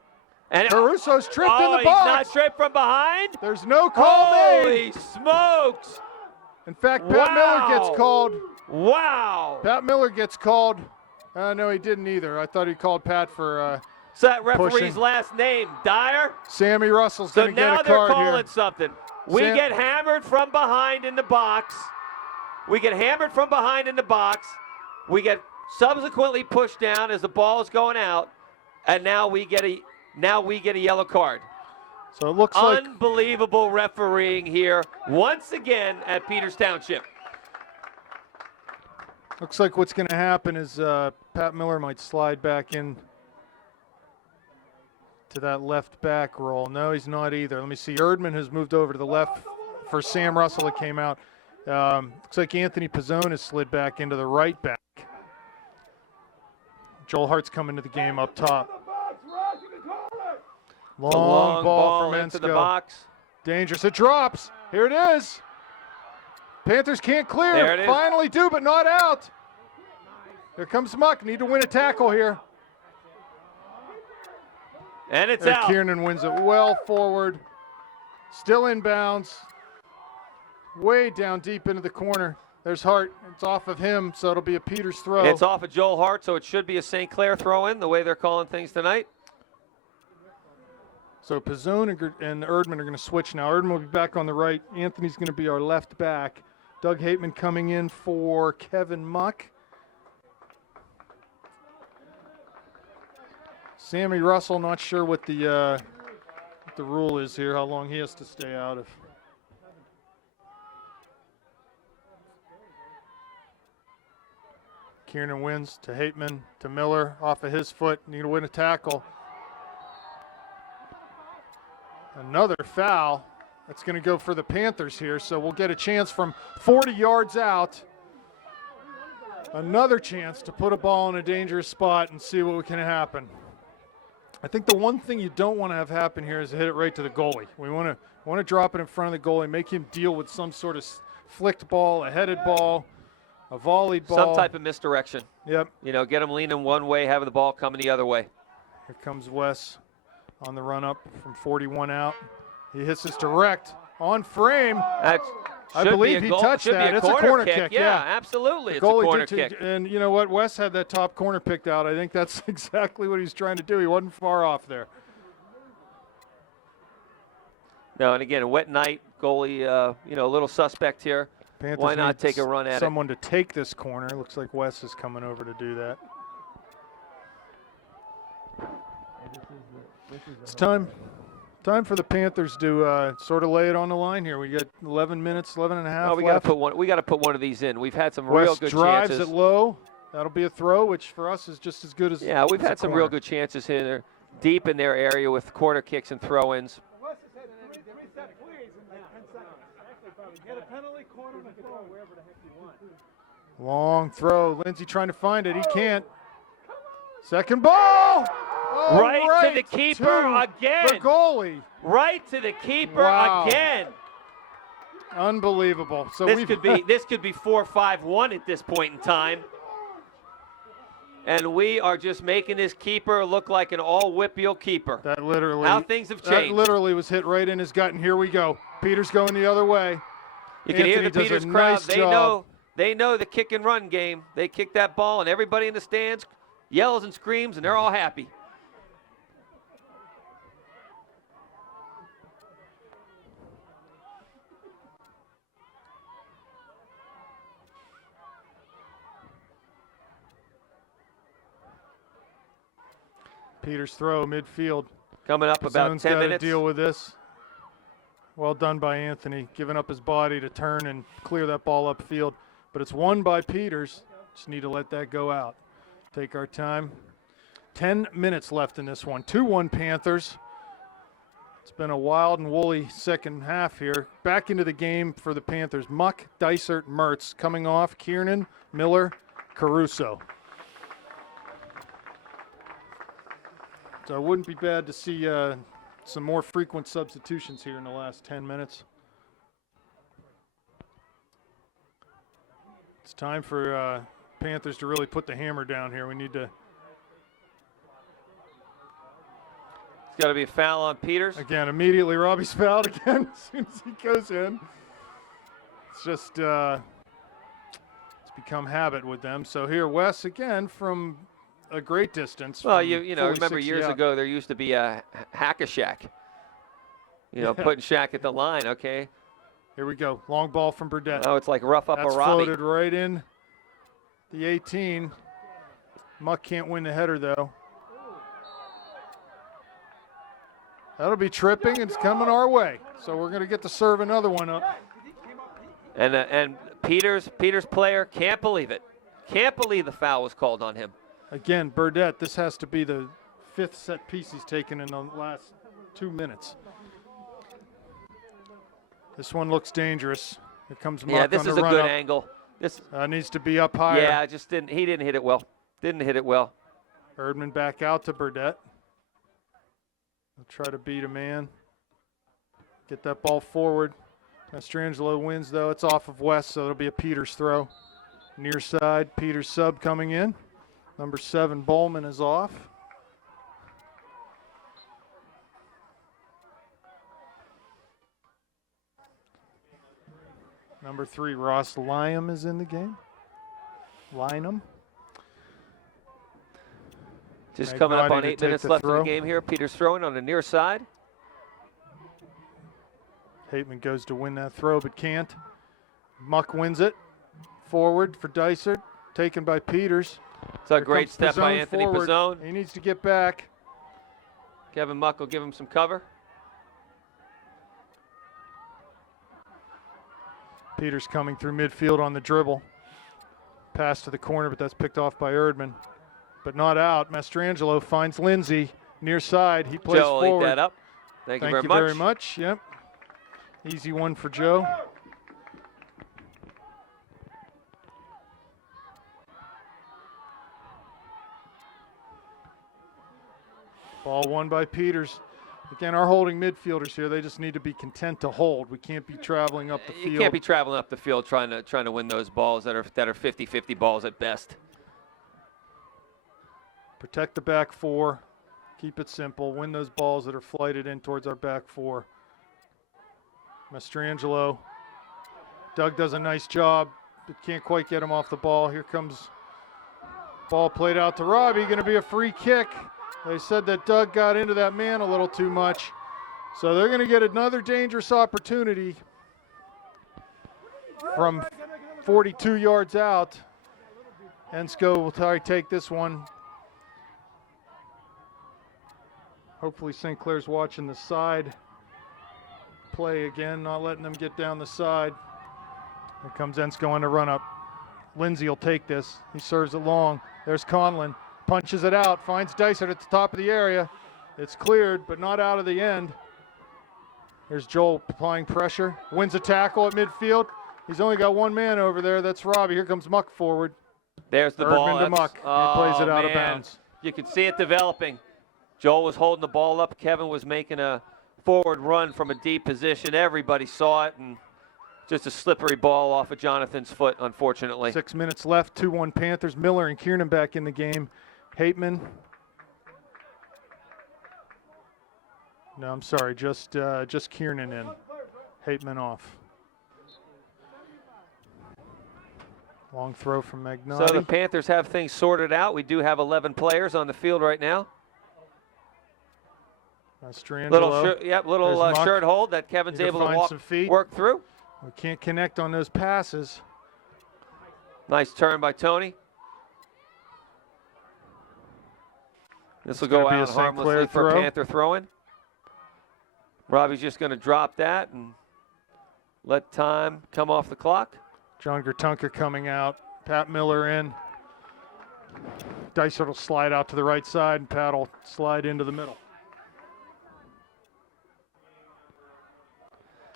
And Caruso's tripped in the he's box. not tripped from behind. There's no call made. Holy smokes! In fact, Pat Miller gets called. Wow! Pat Miller gets called. No, he didn't either. I thought he called Pat for So that referee's pushing. last name, Dyer. Sammy Russell's So going to get now a they're card calling here. something. We get hammered from behind in the box. We get hammered from behind in the box. We get subsequently pushed down as the ball is going out, and now we get a yellow card. So it looks like Unbelievable refereeing here once again at Peters Township. what's going to happen is Pat Miller might slide back in to that left back role. No, he's not either. Let me see. Erdman has moved over to the left for Sam Russell that came out. Looks like Anthony Pizzone has slid back into the right back. Joel Hart's coming to the game up top. Long ball from into the Ensko. box. Dangerous. It drops. Here it is. Panthers can't clear. There it is. Finally do, but not out. Here comes Muck. Need to win a tackle here. And it's There, out. Kiernan wins it well forward. Still inbounds. Way down deep into the corner. There's Hart. It's off of him, so it'll be a Peters throw. It's off of Joel Hart, so it should be a St. Clair throw-in, the way they're calling things tonight. So Pizzone and Erdman are going to switch now. Erdman will be back on the right. Anthony's going to be our left back. Doug Hateman coming in for Kevin Muck. Sammy Russell, not sure what the rule is here, how long he has to stay out of. Kiernan wins to Hateman, to Miller, off of his foot, need to win a tackle. Another foul. That's going to go for the Panthers here, so we'll get a chance from 40 yards out. Another chance to put a ball in a dangerous spot and see what can happen. I think the one thing you don't want to have happen here is to hit it right to the goalie. We want to drop it in front of the goalie, make him deal with some sort of flicked ball, a headed ball, a volleyed ball. Some type of misdirection. Yep. You know, get him leaning one way, having the ball coming the other way. Here comes Wes on the run up from 41 out. He hits this direct on frame. I believe he touched that. It's a corner kick. Yeah, absolutely. It's a corner kick. And you know what? Wes had that top corner picked out. I think that's exactly what he's trying to do. He wasn't far off there. No, and again, a wet night. Goalie, you know, a little suspect here. Panthers Why not need take a run at someone to take this corner. Looks like Wes is coming over to do that. It's time for the Panthers to sort of lay it on the line here. We got 11 minutes, 11 and a half. Oh, we got to put one of these in. We've had some Wes real good drives chances. it low. That'll be a throw, which for us is just as good as. Yeah, we've as had a some corner. real good chances here, deep in their area with corner kicks and throw-ins. Long throw. Lindsey trying to find it. He can't. Second ball. Oh, right to the keeper again. The goalie. Right to the keeper again. Unbelievable. So this could be 4-5-1 at this point in time. And we are just making this keeper look like an all-whip-heel keeper. That literally. How things have changed. That literally was hit right in his gut, and here we go. Peters going the other way. You can hear the Peters crowd. Nice They know the kick and run game. They kick that ball, and everybody in the stands yells and screams, and they're all happy. Peters throw midfield. Coming up about Zone's 10 got minutes. to deal with this. Well done by Anthony, giving up his body to turn and clear that ball upfield. But it's won by Peters. Just need to let that go out. Take our time. 10 minutes left in this one. 2-1 Panthers. It's been a wild and woolly second half here. Back into the game for the Panthers. Muck, Dysert, Mertz coming off. Kiernan, Miller, Caruso. So it wouldn't be bad to see some more frequent substitutions here in the last 10 minutes. It's time for Panthers to really put the hammer down here. We need to. It's got to be a foul on Peters. Again, immediately Robbie's fouled again as soon as he goes in. It's just it's become habit with them. So here, Wes again from a great distance. Well, you know, remember 60 years out. ago there used to be a hack-a-shack. You know, putting Shack at the line, okay? Here we go. Long ball from Burdett. Oh, it's like rough up That's a Robbie. floated right in the 18. Muck can't win the header, though. That'll be tripping. It's coming our way. So we're going to get to serve another one up. And Peters player can't believe it. Can't believe the foul was called on him. Again, Burdett, this has to be the fifth set piece he's taken in the last 2 minutes. This one looks dangerous. Here comes Muck this on the is a run good up. angle. This Needs to be up higher. Yeah, he didn't hit it well. Didn't hit it well. Erdman back out to Burdett. He'll try to beat a man. Get that ball forward. Mastrangelo wins, though. It's off of West, so it'll be a Peters throw. Near side, Peters sub coming in. Number 7, Bowman is off. Number 3, Ross Lynham is in the game. Lynham. Just coming up on Magnati to 8 take minutes the left throw. of the game here. Peters throwing on the near side. Hateman goes to win that throw, but can't. Muck wins it. Forward for Dysart. Taken by Peters. It's a Here great comes step by Pizzone Anthony forward. Pizzone. He needs to get back. Kevin Muck will give him some cover. Peters coming through midfield on the dribble. Pass to the corner, but that's picked off by Erdman. But not out. Mastrangelo finds Lindsay near side. He plays Joe will forward. eat that up. Thank you Thank very you much. very much. Yep. Easy one for Joe. Ball won by Peters. Again, our holding midfielders here, they just need to be content to hold. We can't be traveling up the field. You can't be traveling up the field trying to win those balls that are 50-50 balls at best. Protect the back four. Keep it simple. Win those balls that are flighted in towards our back four. Mastrangelo. Doug does a nice job, but can't quite get him off the ball. Here comes ball played out to Robbie. Going to be a free kick. They said that Doug got into that man a little too much. So they're going to get another dangerous opportunity from 42 yards out. Ensko will try to take this one. Hopefully St. Clair's watching the side play again, not letting them get down the side. Here comes Ensko on the run up. Lindsay will take this. He serves it long. There's Conlon. Punches it out, finds Dysart at the top of the area. It's cleared, but not out of the end. Here's Joel applying pressure. Wins a tackle at midfield. He's only got one man over there. That's Robbie. Here comes Muck forward. There's the ball. Erdman to Muck. He plays it out of man. bounds. You can see it developing. Joel was holding the ball up. Kevin was making a forward run from a deep position. Everybody saw it, and just a slippery ball off of Jonathan's foot, unfortunately. 6 minutes left, 2-1 Panthers. Miller and Kiernan back in the game. Hateman. No, I'm sorry, just Kiernan in. Hateman off. Long throw from Magnati. So the Panthers have things sorted out. We do have 11 players on the field right now. Mastrangelo. Little There's Muck. shirt hold that Kevin's Need to able to find some feet. work through. We can't connect on those passes. Nice turn by Tony. This will It's gonna go be a out St. harmlessly Clair for throw. Panther throwing. Robbie's just going to drop that and let time come off the clock. John Gertunker coming out. Pat Miller in. Dysart will slide out to the right side, and Pat will slide into the middle.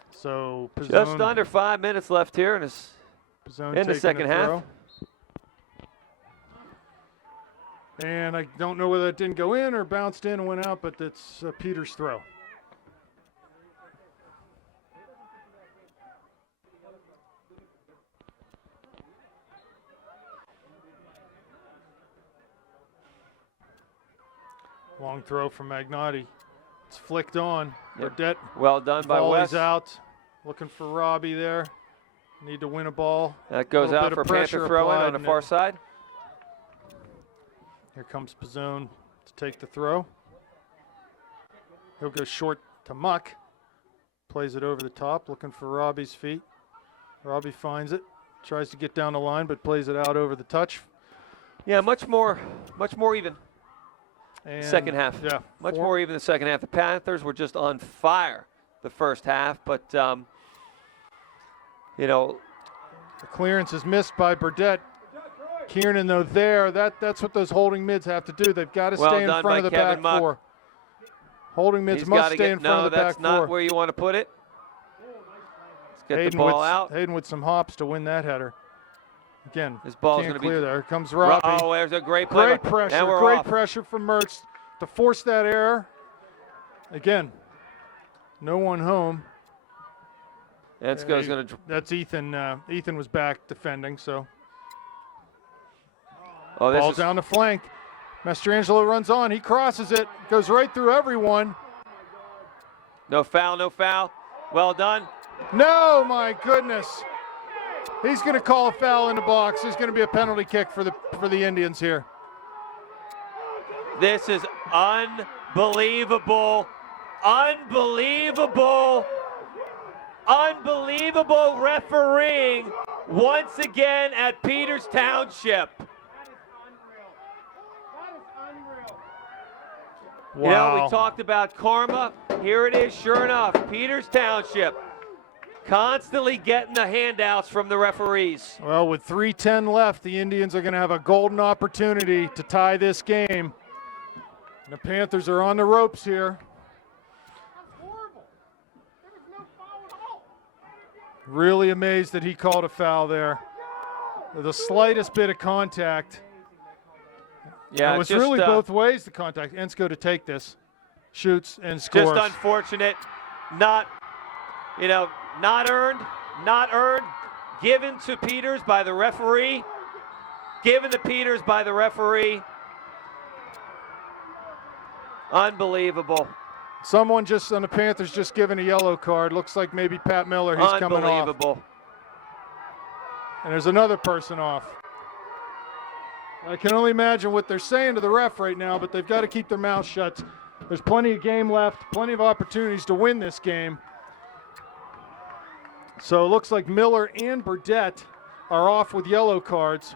So Pizzone, Just under 5 minutes left here in the taking second half. throw. And I don't know whether it didn't go in or bounced in and went out, but it's Peters' throw. Long throw from Magnati. It's flicked on. Yep. Burdette Well done by Wes. volleys out. Looking for Robbie there. Need to win a ball. That goes Little out bit for of pressure Panther throwing applied on the and far it- side. Here comes Pizzone to take the throw. He'll go short to Muck. Plays it over the top, looking for Robbie's feet. Robbie finds it. Tries to get down the line, but plays it out over the touch. Yeah, much more even. And Second half. Yeah. Much more even the second half. The Panthers were just on fire the first half, but, you know, The clearance is missed by Burdette. Kiernan, though, there. That's what those holding mids have to do. They've got to Well stay in done front by of the Kevin back Muck. four. Holding mids he's must got to stay get, in front no, of the back that's not four. where you want to put it. Let's get Hayden the ball with, out. Hayden with some hops to win that header. Again, This ball's can't going to be clear there. Here comes Robbie. Oh, there's a great play. Great by- pressure, and we're great off. pressure from Mertz to force that error. Again, no one home. Ensko's going to. That's Ethan. Ethan was back defending, so Oh, this ball is down the flank. Mastrangelo runs on. He crosses it, goes right through everyone. no foul, no foul. Well done. No, my goodness. He's going to call a foul in the box. There's going to be a penalty kick for the Indians here. This is unbelievable. Unbelievable. Unbelievable refereeing once again at Peters Township. Wow. You know, we talked about karma. Here it is, sure enough. Peters Township constantly getting the handouts from the referees. Well, with 3:10 left, the Indians are going to have a golden opportunity to tie this game. And the Panthers are on the ropes here. Really amazed that he called a foul there. The slightest bit of contact. Yeah, it was just, really both ways, the contact. Ensko to take this. Shoots and scores. Just unfortunate. Not earned. Not earned. Given to Peters by the referee. Given to Peters by the referee. Unbelievable. Someone just on the Panthers just given a yellow card. Looks like maybe Pat Miller. He's coming off. Unbelievable. And there's another person off. I can only imagine what they're saying to the ref right now, but they've got to keep their mouth shut. There's plenty of game left, plenty of opportunities to win this game. So it looks like Miller and Burdette are off with yellow cards.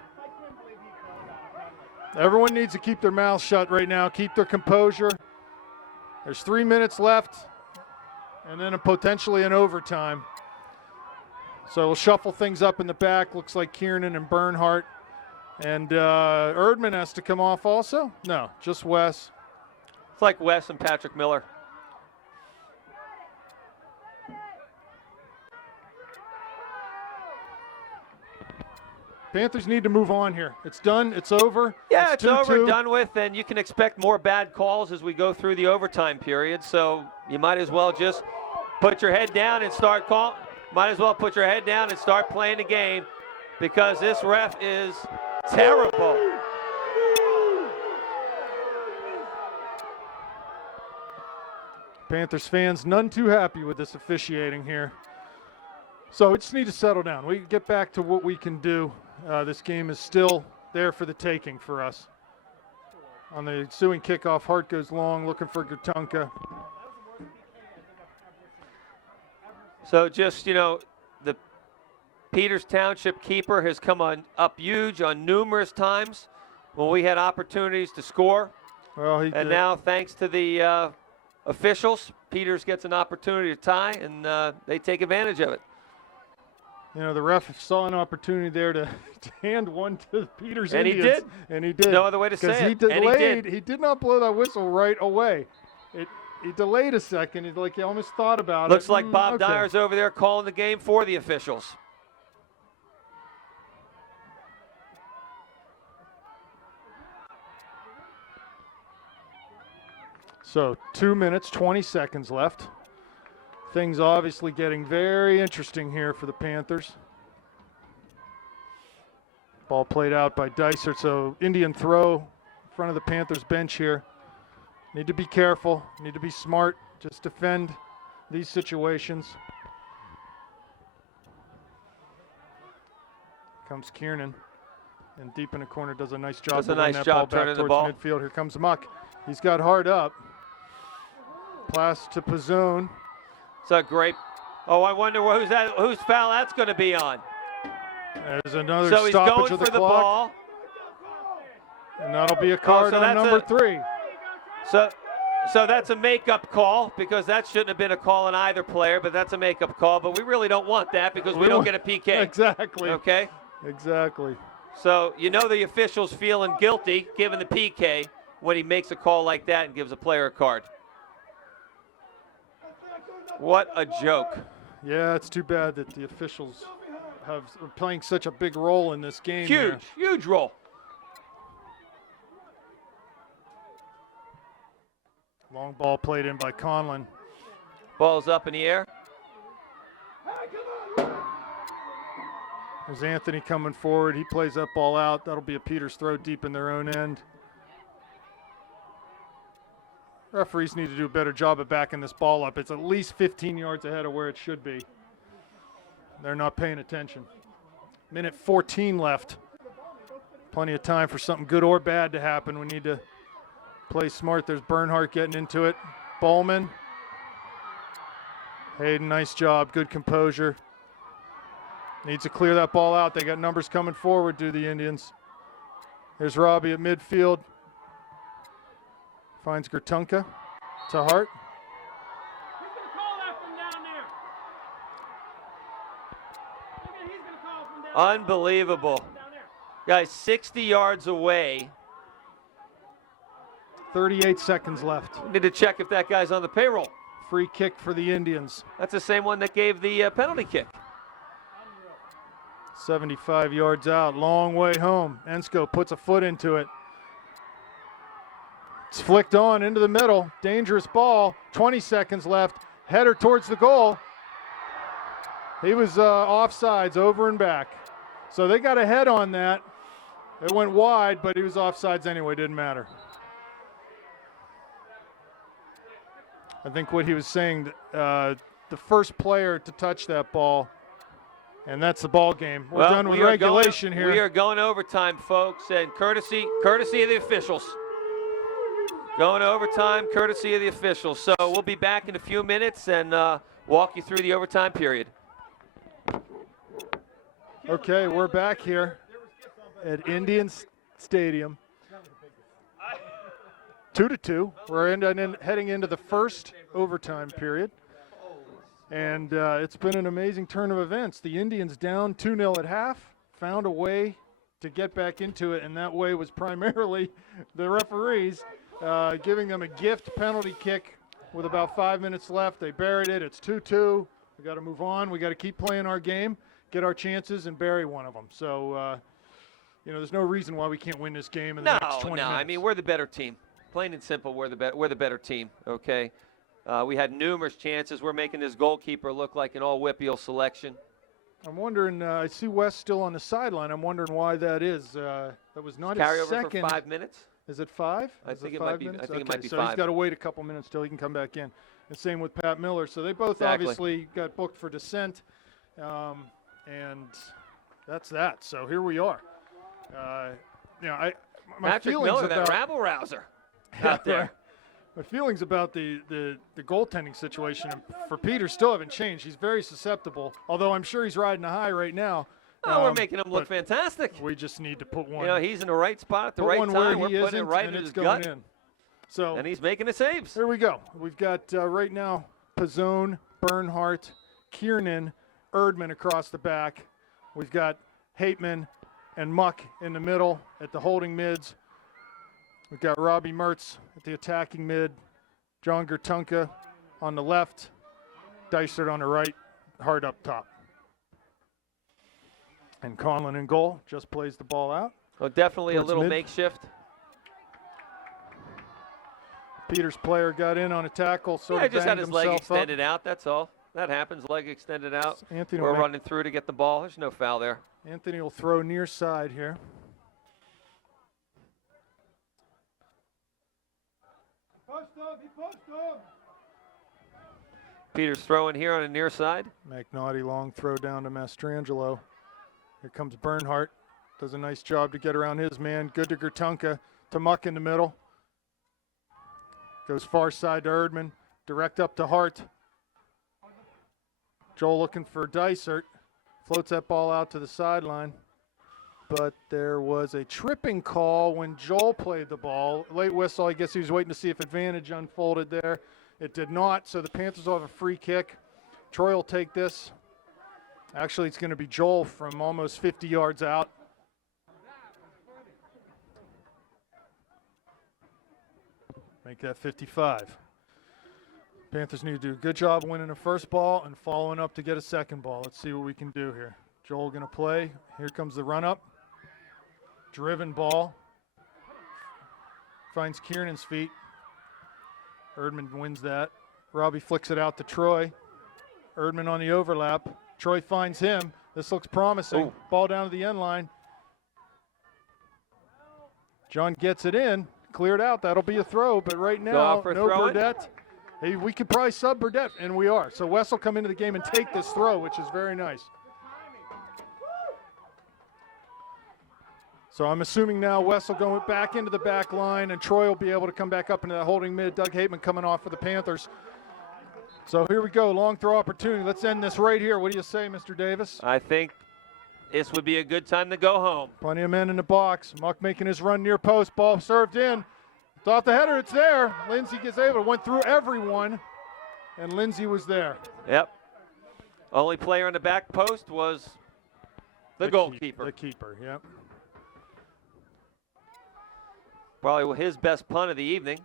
Everyone needs to keep their mouth shut right now, keep their composure. There's 3 minutes left, and then potentially an overtime. So we'll shuffle things up in the back. Looks like Kiernan and Bernhardt. And Erdman has to come off also? No, just Wes. It's like Wes and Patrick Miller. Panthers need to move on here. It's done. It's over. Yeah, it's over 2-2. and done with, and you can expect more bad calls as we go through the overtime period. So you might as well just put your head down and start call. Might as well put your head down and start playing the game, because this ref is terrible. Panthers fans none too happy with this officiating here. So we just need to settle down. We get back to what we can do. This game is still there for the taking for us. On the ensuing kickoff, Hart goes long, looking for Gutunka. So just, the Peters Township keeper has come up huge on numerous times when we had opportunities to score. Well, and now, thanks to the officials, Peters gets an opportunity to tie, and they take advantage of it. The ref saw an opportunity there to hand one to the Peters And Indians. he did. And he did. No other way to say he it. Delayed, And he did. He did not blow that whistle right away. He delayed a second. He almost thought about it. Looks like Bob okay. Dyer's over there calling the game for the officials. So 2 minutes, 20 seconds left. Things obviously getting very interesting here for the Panthers. Ball played out by Dysart, so Indian throw in front of the Panthers bench here. Need to be careful, need to be smart, just defend these situations. Comes Kiernan, and deep in the corner does a nice job. Does a of running nice that ball job back turning the towards ball. midfield. Here comes Muck. He's got hard up. Pass to Pizzone. It's a great. Oh, I wonder whose foul that's going to be on. There's another So he's stoppage going of for the the clock. ball. And that'll be a card so on that's number 3. So that's a makeup call, because that shouldn't have been a call on either player, but that's a makeup call. But we really don't want that, because we don't get a PK. Exactly. Okay? Exactly. So the official's feeling guilty giving the PK when he makes a call like that and gives a player a card. What a joke. Yeah, it's too bad that the officials are playing such a big role in this game. Huge, huge role. Long ball played in by Conlon. Ball's up in the air. There's Anthony coming forward. He plays that ball out. That'll be a Peters throw deep in their own end. Referees need to do a better job of backing this ball up. It's at least 15 yards ahead of where it should be. They're not paying attention. Minute 14 left. Plenty of time for something good or bad to happen. We need to play smart. There's Bernhardt getting into it. Bowman. Hayden, nice job. Good composure. Needs to clear that ball out. They got numbers coming forward, do the Indians. Here's Robbie at midfield. Finds Gertunka to Hart. He's going to call that from down there. He's going to call from down there. Unbelievable. Down there. Guys, 60 yards away. 38 seconds left. Need to check if that guy's on the payroll. Free kick for the Indians. That's the same one that gave the penalty kick. 75 yards out, long way home. Ensko puts a foot into it. It's flicked on into the middle. Dangerous ball. 20 seconds left. Header towards the goal. He was offsides over and back. So they got a head on that. It went wide, but he was offsides anyway. Didn't matter. I think what he was saying, the first player to touch that ball, and that's the ball game. We're done with regulation here. We are going overtime, folks, and courtesy of the officials. Going to overtime, courtesy of the officials. So we'll be back in a few minutes and walk you through the overtime period. Okay, we're back here at Indian Stadium. 2-2. We're heading into the first overtime period. And it's been an amazing turn of events. The Indians down 2-0 at half, found a way to get back into it, and that way was primarily the referees giving them a gift penalty kick with about 5 minutes left. They buried it. It's 2-2. We got to move on. We got to keep playing our game, get our chances, and bury one of them. So, there's no reason why we can't win this game in the next 20 minutes. I mean, we're the better team. Plain and simple, we're the better team, okay? We had numerous chances. We're making this goalkeeper look like an all-Whippeal selection. I'm wondering, I see Wes still on the sideline. I'm wondering why that is. That was not his Carry over second. for 5 minutes? Is it 5? I think it might be 5. So he's got to wait a couple minutes till he can come back in. And same with Pat Miller. So they both obviously got booked for dissent. And that's that. So here we are. My Patrick feelings Miller, about that rabble-rouser out there. My feelings about the goaltending situation for Peter still haven't changed. He's very susceptible, although I'm sure he's riding a high right now. Oh, we're making him look fantastic. We just need to put one. He's in the right spot at the right time. We're putting it right in his gut. So, and he's making the saves. Here we go. We've got right now Pizzone, Bernhardt, Kiernan, Erdman across the back. We've got Hateman and Muck in the middle at the holding mids. We've got Robbie Mertz at the attacking mid, John Gertunka on the left, Dysert on the right, Hart up top. And Conlon in goal, just plays the ball out. Well, definitely a little mid. makeshift. Peters' player got in on a tackle, sort of just had banged his leg himself extended up. out, that's all. That happens, leg extended out. Anthony We're running through to get the ball. There's no foul there. Anthony will throw near side here. Peters throwing here on the near side. McNaughty long throw down to Mastrangelo. Here comes Bernhardt. Does a nice job to get around his man. Good to Gertunka. To Muck in the middle. Goes far side to Erdman. Direct up to Hart. Joel looking for Dysert. Floats that ball out to the sideline. But there was a tripping call when Joel played the ball. Late whistle. I guess he was waiting to see if advantage unfolded there. It did not, so the Panthers will have a free kick. Troy will take this. Actually, it's going to be Joel from almost 50 yards out. Make that 55. Panthers need to do a good job winning the first ball and following up to get a second ball. Let's see what we can do here. Joel going to play. Here comes the run-up. Driven ball. Finds Kiernan's feet. Erdman wins that. Robbie flicks it out to Troy. Erdman on the overlap. Troy finds him. This looks promising. Ooh. Ball down to the end line. John gets it in. Cleared out. That'll be a throw. But right now, no Burdette. Hey, we could probably sub Burdette, and we are. So Wes will come into the game and take this throw, which is very nice. So I'm assuming now Wes will go back into the back line, and Troy will be able to come back up into that holding mid. Doug Hateman coming off for the Panthers. So here we go, long throw opportunity. Let's end this right here. What do you say, Mr. Davis? I think this would be a good time to go home. Plenty of men in the box. Muck making his run near post. Ball served in. It's off the header. It's there. Lindsey gets able. Went through everyone, and Lindsey was there. Yep. Only player on the back post was the goalkeeper. The keeper, yep. Probably his best punt of the evening.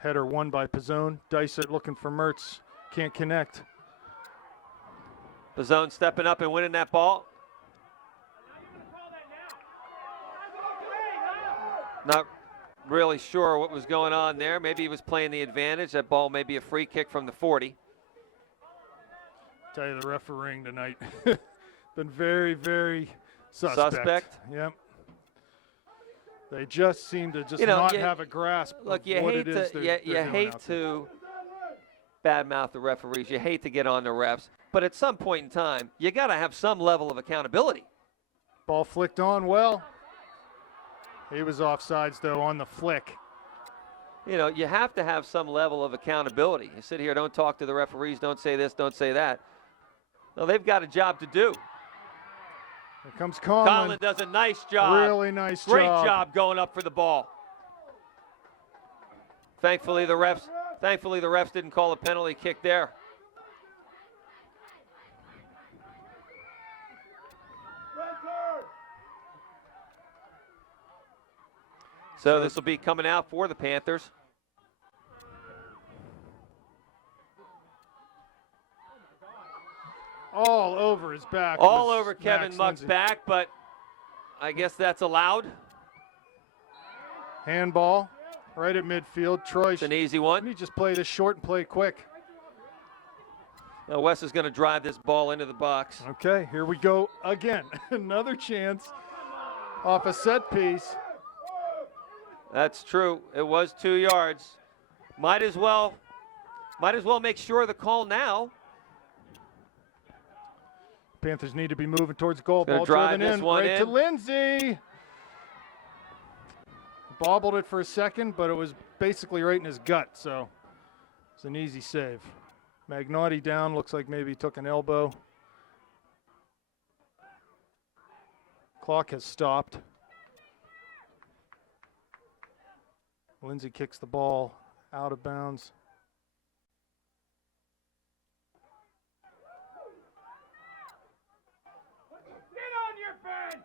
Header won by Pizzone. Dysert looking for Mertz. Can't connect. Pizzone stepping up and winning that ball. Not really sure what was going on there. Maybe he was playing the advantage. That ball may be a free kick from the 40. Tell you, the refereeing tonight been very, very suspect. Yep. They just seem to just not have a grasp of what it is. You hate to badmouth the referees. You hate to get on the refs. But at some point in time, you got to have some level of accountability. Ball flicked on well. He was offsides, though, on the flick. You know, you have to have some level of accountability. You sit here, don't talk to the referees, don't say this, don't say that. No, they've got a job to do. Here comes Conlon. Conlon does a nice job. Really nice Great job going up for the ball. Thankfully, the refs didn't call a penalty kick there. So this will be coming out for the Panthers. All over his back. All over Kevin Muck's Lindsey. back, but I guess that's allowed. Handball right at midfield. Troy, It's an easy one. let me just play this short and play quick. Now Wes is going to drive this ball into the box. Okay, here we go again. Another chance off a set piece. That's true. It was 2 yards. Might as well make sure of the call now. Panthers need to be moving towards goal. Gonna Ball drive driven this in, one right to in. Lindsey. Bobbled it for a second, but it was basically right in his gut, so it's an easy save. Magnotti down, looks like maybe he took an elbow. Clock has stopped. Lindsey kicks the ball out of bounds. Get on your bench.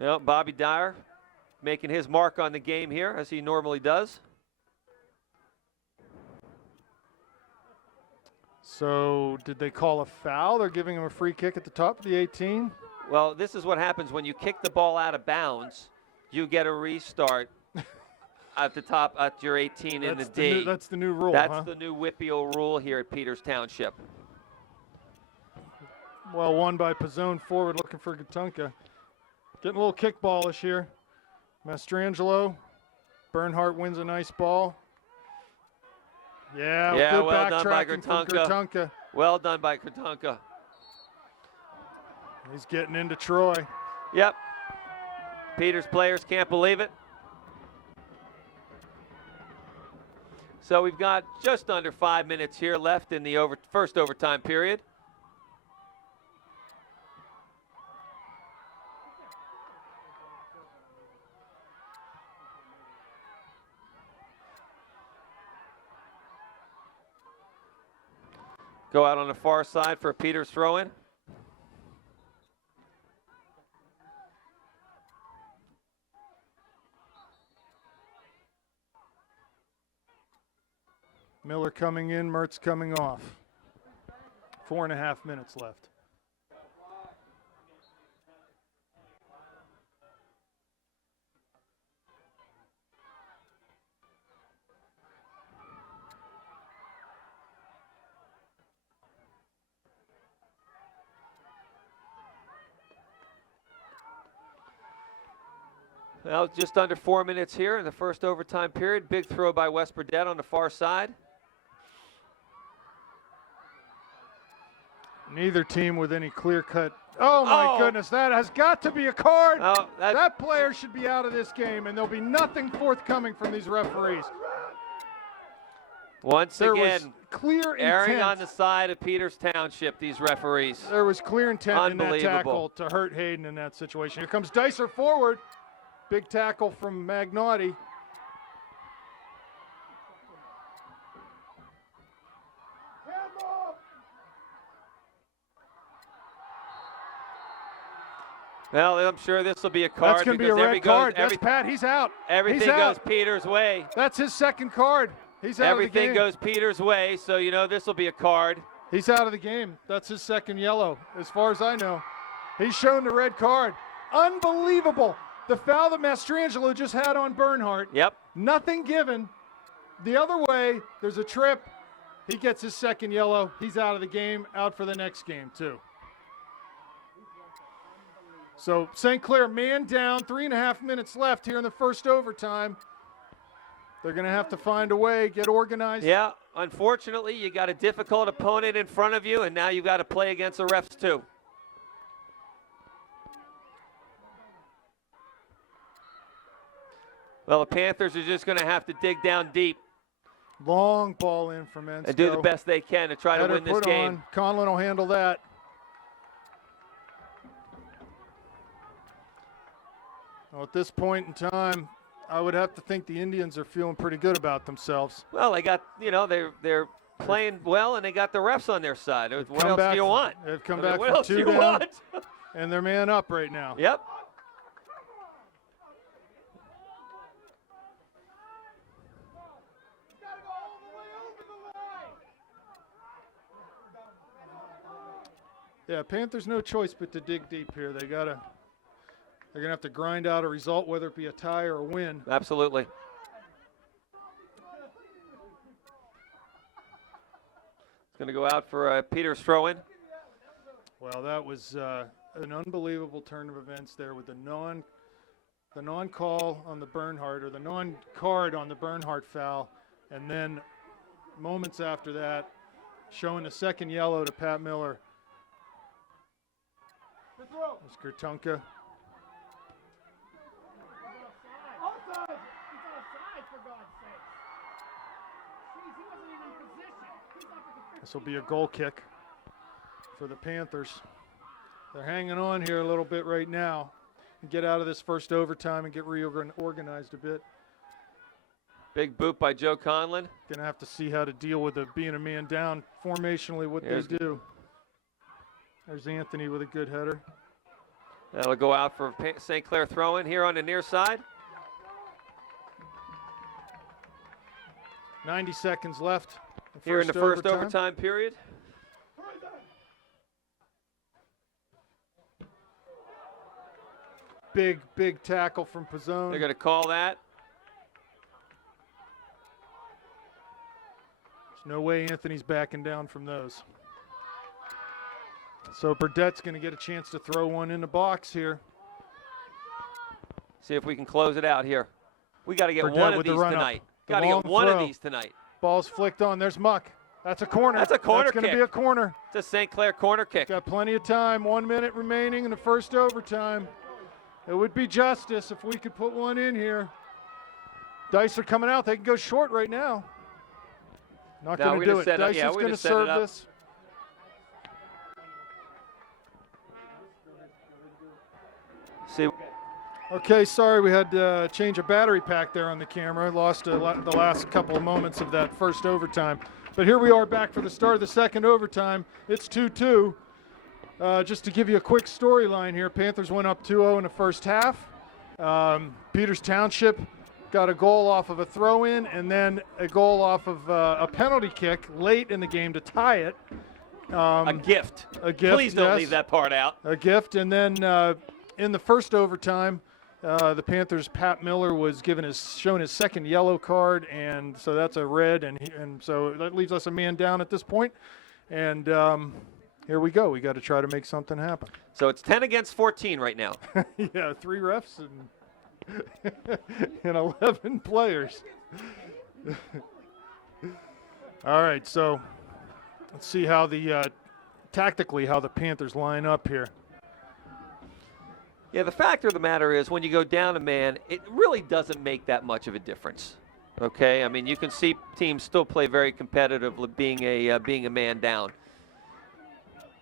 Well, Bobby Dyer making his mark on the game here, as he normally does. So did they call a foul? They're giving him a free kick at the top of the 18. Well, this is what happens when you kick the ball out of bounds. You get a restart at the top at your 18 in the D. That's the new rule, That's huh? the new Whippio rule here at Peters Township. Well, won by Pizzone forward, looking for Gatunka. Getting a little kickballish here. Mastrangelo. Bernhardt wins a nice ball. Yeah, good well done by backtracking from Gatunka. Well done by Kratunka. He's getting into Troy. Yep. Peters players can't believe it. So we've got just under 5 minutes here left in the first overtime period. Go out on the far side for a Peters throw-in. Miller coming in, Mertz coming off. 4.5 minutes left. Well, just under 4 minutes here in the first overtime period. Big throw by Wes Burdett on the far side. Neither team with any clear-cut. Oh, my goodness, that has got to be a card. Oh, that player should be out of this game, and there'll be nothing forthcoming from these referees. Once There again, was clear erring intent. on the side of Peters Township, these referees. There was clear intent in that Unbelievable. tackle to hurt Hayden in that situation. Here comes Dicer forward. Big tackle from Magnotti. Well, I'm sure this will be a card. That's going to be a because red card. That's Pat. He's out. Everything He's goes out. Peters' way. That's his second card. He's out of the Everything game. goes Peters' way, so you know this will be a card. He's out of the game. That's his second yellow, as far as I know. He's shown the red card. Unbelievable. The foul that Mastrangelo just had on Bernhardt. Yep. Nothing given. The other way, there's a trip. He gets his second yellow. He's out of the game, out for the next game, too. So St. Clair man down, 3.5 minutes left here in the first overtime. They're going to have to find a way, get organized. Yeah, unfortunately, you got a difficult opponent in front of you, and now you've got to play against the refs, too. Well, the Panthers are just going to have to dig down deep Long ball in from Ensko. and do the best they can to try to Header win this put game. on. Conlon will handle that. Well, at this point in time, I would have to think the Indians are feeling pretty good about themselves. Well, they got, you know, they're playing well, and they got the refs on their side. What Come else back- do you want? They've come I mean, back what from else do 2 you down, want? and they're man up right now. Yep. Yeah, Panthers no choice but to dig deep here. They're gonna have to grind out a result, whether it be a tie or a win. Absolutely. It's going to go out for Peters throw-in. Well, that was an unbelievable turn of events there with the non-call on the Bernhardt, or the non-card on the Bernhardt foul, and then moments after that, showing a second yellow to Pat Miller. It's Gertunka. This will be a goal kick for the Panthers. They're hanging on here a little bit right now and get out of this first overtime and get reorganized a bit. Big boot by Joe Conlon. Going to have to see how to deal with being a man down formationally, what Here's they do. There's Anthony with a good header. That'll go out for St. Clair throw-in here on the near side. 90 seconds left. Here in the first overtime period. Big tackle from Pizzone. They're going to call that. There's no way Anthony's backing down from those. So Burdett's going to get a chance to throw one in the box here. See if we can close it out here. We got to get Burdett one of with the these run-up. tonight. The Got to long get one throw. of these tonight. Ball's flicked on. There's Muck. That's a corner. That's a corner That's going to kick. be a corner. It's a St. Clair corner kick. Got plenty of time. 1 minute remaining in the first overtime. It would be justice if we could put one in here. Dice are coming out. They can go short right now. Not No, going we're to do gonna it. set up- Dice yeah, is we're going gonna to set it serve up. this. See, Okay, sorry, we had to change a battery pack there on the camera. Lost the last couple of moments of that first overtime. But here we are back for the start of the second overtime. It's 2-2. Just to give you a quick storyline here, Panthers went up 2-0 in the first half. Peters Township got a goal off of a throw-in and then a goal off of a penalty kick late in the game to tie it. a gift. A gift, Please don't yes. leave that part out. A gift, and then in the first overtime, the Panthers' Pat Miller was shown his second yellow card, and so that's a red, and so that leaves us a man down at this point. And here we go. We got to try to make something happen. So it's 10 against 14 right now. Yeah, 3 refs and 11 players. All right, so let's see how the tactically how the Panthers line up here. Yeah, the fact of the matter is when you go down a man, it really doesn't make that much of a difference. Okay, I mean, you can see teams still play very competitively being a man down.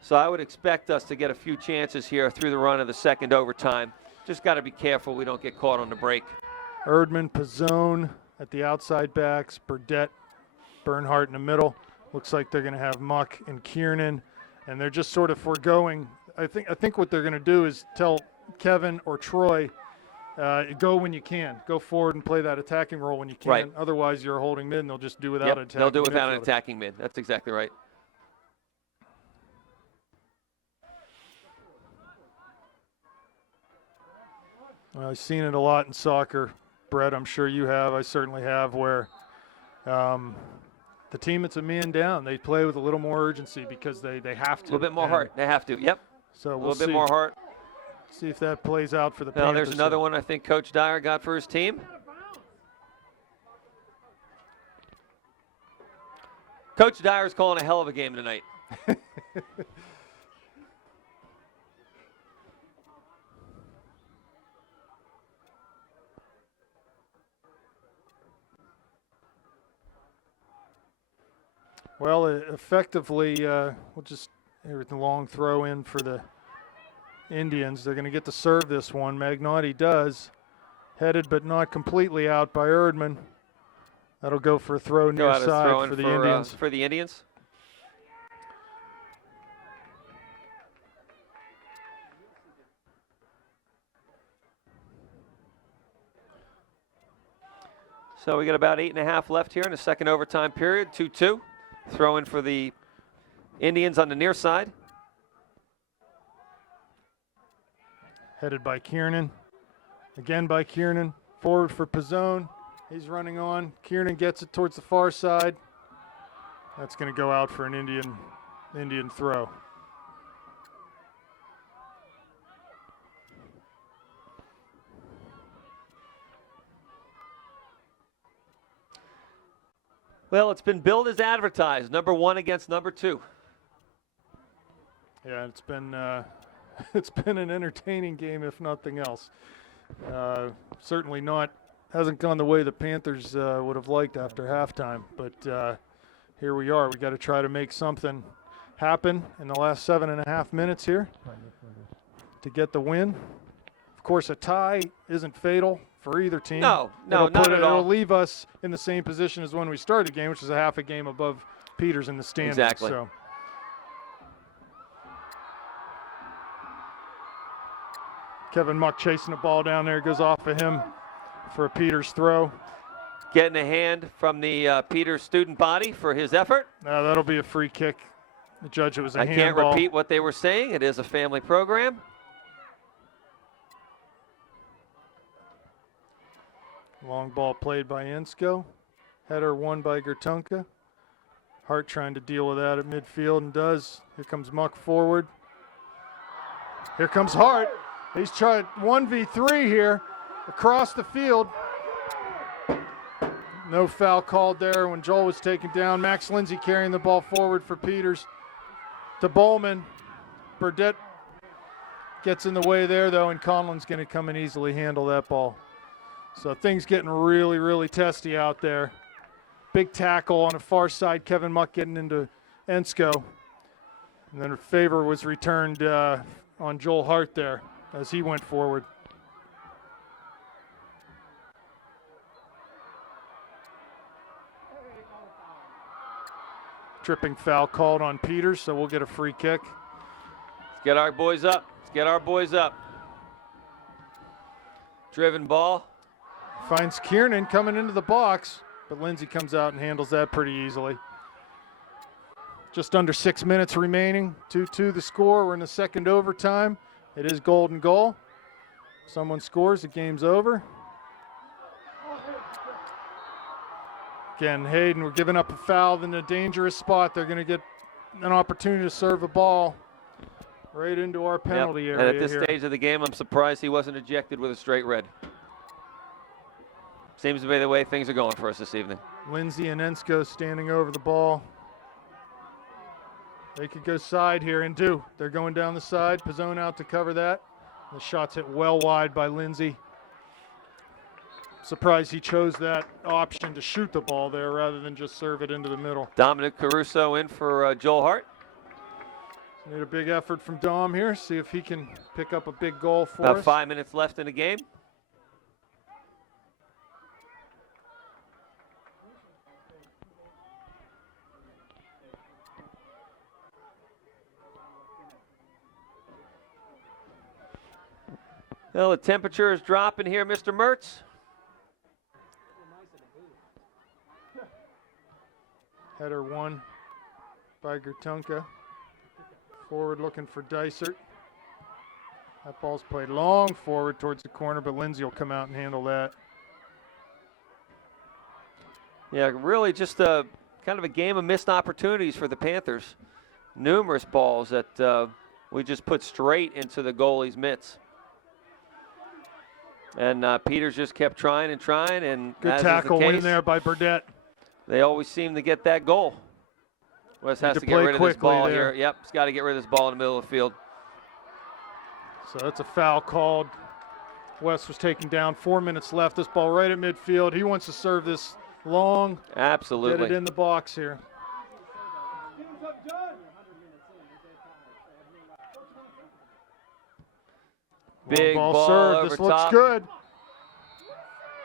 So I would expect us to get a few chances here through the run of the second overtime. Just got to be careful we don't get caught on the break. Erdman, Pizzone at the outside backs, Burdette, Bernhardt in the middle. Looks like they're going to have Muck and Kiernan, and they're just sort of foregoing. I think what they're going to do is tell Kevin or Troy, go when you can. Go forward and play that attacking role when you can. Right. Otherwise, you're holding mid, and they'll just do without an attacking they'll do it without an midfielder. attacking mid. That's exactly right. Well, I've seen it a lot in soccer, Brett. I'm sure you have. I certainly have, where the team that's a man down, they play with a little more urgency because they have to. A little bit more heart. They have to. Yep. So A we'll little see. bit more heart. See if that plays out for the Now Panthers. there's another one I think Coach Dyer got for his team. Coach Dyer's calling a hell of a game tonight. Well, effectively, we'll just here's the long throw in for the Indians. They're going to get to serve this one. Magnotti does. Headed but not completely out by Erdman. That'll go for a throw Go near out side throwing for the Indians. For the Indians. So we got about 8.5 left here in the second overtime period. 2-2. Throw in for the Indians on the near side. Headed by Kiernan. Again by Kiernan. Forward for Pizzone. He's running on. Kiernan gets it towards the far side. That's going to go out for an Indian throw. Well, it's been billed as advertised. Number 1 against number 2. Yeah, it's been an entertaining game, if nothing else. Certainly hasn't gone the way the Panthers would have liked after halftime, but here we are. We got to try to make something happen in the last 7.5 minutes here to get the win. Of course, a tie isn't fatal for either team. No, not at all. It'll leave us in the same position as when we started the game, which is a half a game above Peters in the standings. Exactly. So. Kevin Muck chasing the ball down there, goes off of him for a Peters throw. Getting a hand from the Peters student body for his effort. That'll be a free kick. The judge, it was a I can't handball. repeat what they were saying. It is a family program. Long ball played by Ensko. Header won by Gertunka. Hart trying to deal with that at midfield and does. Here comes Muck forward. Here comes Hart. He's trying 1v3 here across the field. No foul called there when Joel was taken down. Max Lindsay carrying the ball forward for Peters to Bowman. Burdette gets in the way there, though, and Conlon's going to come and easily handle that ball. So things getting really, really testy out there. Big tackle on the far side. Kevin Muck getting into Ensko. And then a favor was returned on Joel Hart there as he went forward. Tripping foul called on Peters, so we'll get a free kick. Let's get our boys up. Let's get our boys up. Driven ball. Finds Kiernan coming into the box, but Lindsay comes out and handles that pretty easily. Just under 6 minutes remaining. 2-2 the score. We're in the second overtime. It is golden goal. Someone scores, the game's over. Again, Hayden, we're giving up a foul in a dangerous spot. They're going to get an opportunity to serve a ball right into our penalty area. And at this here. stage of the game, I'm surprised he wasn't ejected with a straight red. Seems to be the way things are going for us this evening. Lindsay and Ensko standing over the ball. They could go side here and do. They're going down the side. Pizzone out to cover that. The shot's hit well wide by Lindsay. Surprised he chose that option to shoot the ball there rather than just serve it into the middle. Dominic Caruso in for Joel Hart. Need a big effort from Dom here. See if he can pick up a big goal for About us. 5 minutes left in the game. Well, the temperature is dropping here, Mr. Mertz. Header won by Gertunka. Forward looking for Dysert. That ball's played long forward towards the corner, but Lindsay will come out and handle that. Yeah, really just a kind of a game of missed opportunities for the Panthers. Numerous balls that we just put straight into the goalie's mitts. And Peters just kept trying and trying, and good as tackle is the win case, there by Burdett. they always seem to get that goal. West has to get play rid of this ball quickly there. here. Yep, he's got to get rid of this ball in the middle of the field. So that's a foul called. West was taken down. 4 minutes left. This ball right at midfield. He wants to serve this long. Absolutely. Get it in the box here. Big Long ball served. over This looks top. good.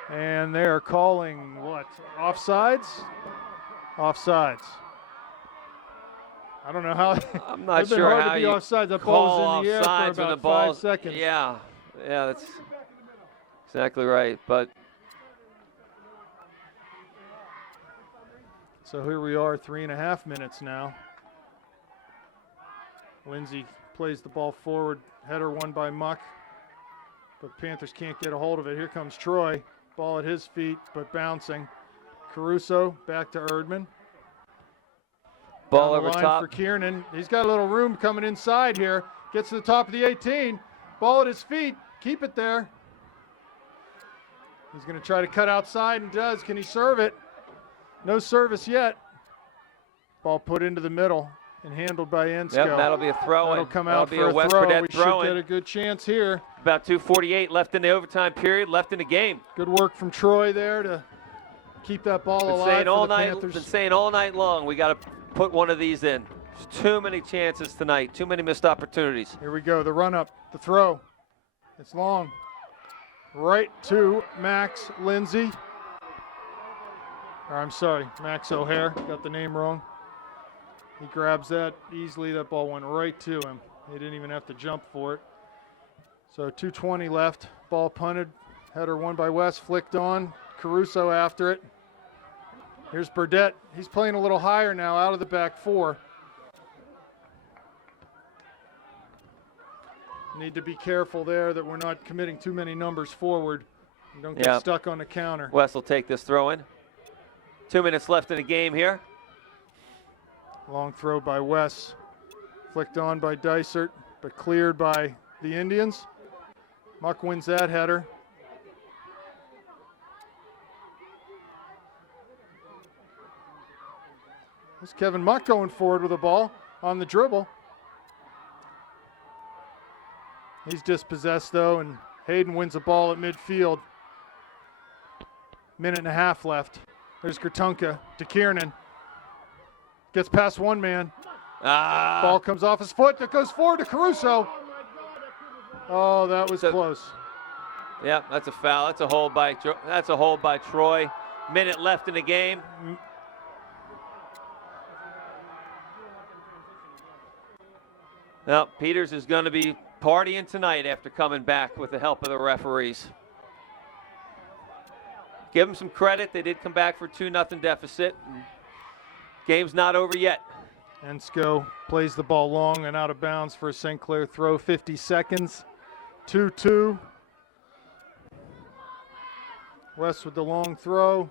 And they're calling what? Offsides? Offsides. I don't know how. I'm not It's been sure hard how to be you offsides. That call ball was in the air offsides for when the about ball's 5 seconds. Yeah, that's exactly right. But So here we are, 3.5 minutes now. Lindsay plays the ball forward. Header won by Muck. But Panthers can't get a hold of it. Here comes Troy. Ball at his feet, but bouncing. Caruso back to Erdman. ball Down the over line top. for Kiernan. He's got a little room coming inside here. Gets to the top of the 18. Ball at his feet. Keep it there. He's going to try to cut outside and does. Can he serve it? No service yet. Ball put into the middle and handled by Ensko. Yep, that'll be a throw-in. That'll come That'll out be for a a West throw. Burdett We should throw-in. get a good chance here. About 2:48 left in the overtime period, left in the game. Good work from Troy there to keep that ball Been alive saying for all the night, Panthers. been saying all night long, we got to put one of these in. There's too many chances tonight, too many missed opportunities. Here we go, the run up, the throw. It's long. Right to Max Lindsay. Or I'm sorry, Max O'Hare. Got the name wrong. He grabs that easily. That ball went right to him. He didn't even have to jump for it. So 2:20 left. Ball punted. Header won by West. Flicked on. Caruso after it. Here's Burdett. He's playing a little higher now out of the back four. Need to be careful there that we're not committing too many numbers forward. And don't get Yeah. stuck on the counter. West will take this throw in. 2 minutes left in the game here. Long throw by Wes. Flicked on by Dysert, but cleared by the Indians. Muck wins that header. There's Kevin Muck going forward with the ball on the dribble. He's dispossessed though, and Hayden wins the ball at midfield. 1.5 left. There's Gertunka to Kiernan. Gets past one man. Ball comes off his foot. That goes forward to Caruso. Oh, that was close. Yeah, that's a foul. That's a hold by Troy. Minute left in the game. Well, Peters is going to be partying tonight after coming back with the help of the referees. Give them some credit. They did come back for 2-0 deficit. Game's not over yet. Ensko plays the ball long and out of bounds for a St. Clair throw. 50 seconds. 2-2. West with the long throw.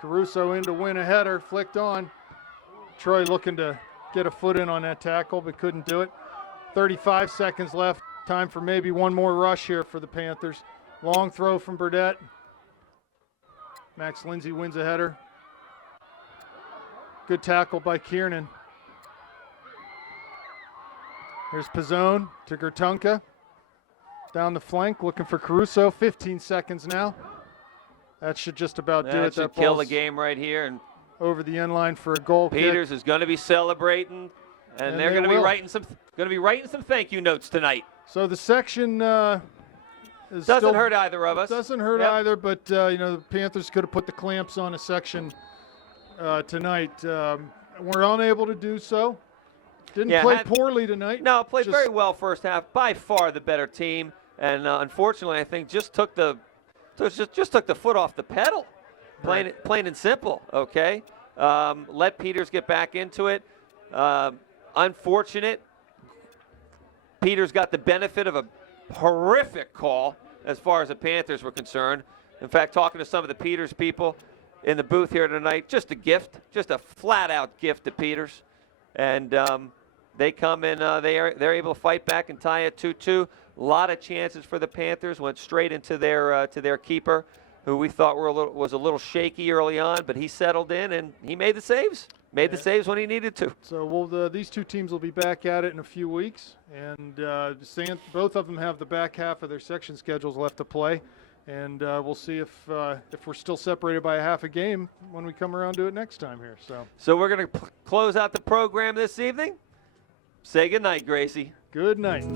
Caruso in to win a header. Flicked on. Troy looking to get a foot in on that tackle, but couldn't do it. 35 seconds left. Time for maybe one more rush here for the Panthers. Long throw from Burdett. Max Lindsay wins a header. Good tackle by Kiernan. Here's Pizzone to Gertunka. Down the flank, looking for Caruso. 15 seconds now. That should just about do That it. should That kill the ball's game right here. And over the end line for a goal Peters kick. is going to be celebrating, and they're they going to be will. writing some thank you notes tonight. So the section is Doesn't still, hurt either of us. Doesn't hurt Yep. either, but you know, the Panthers could have put the clamps on a section tonight. We're unable to do so. Didn't Yeah, play poorly tonight. No, played Just- very well first half. By far the better team, and unfortunately, I think just took the foot off the pedal. Plain and simple. Okay, let Peters get back into it. Unfortunate. Peters got the benefit of a horrific call as far as the Panthers were concerned. In fact, talking to some of the Peters people in the booth here tonight, just a gift, just a flat-out gift to Peters. And they come in, they're able to fight back and tie it 2-2. A lot of chances for the Panthers, went straight into their keeper, who we thought was a little shaky early on, but he settled in and he made the saves. Made the saves when he needed to. So these two teams will be back at it in a few weeks, and both of them have the back half of their section schedules left to play, and we'll see if we're still separated by a half a game when we come around to it next time here. So we're going to close out the program this evening. Say goodnight, Gracie. Good night.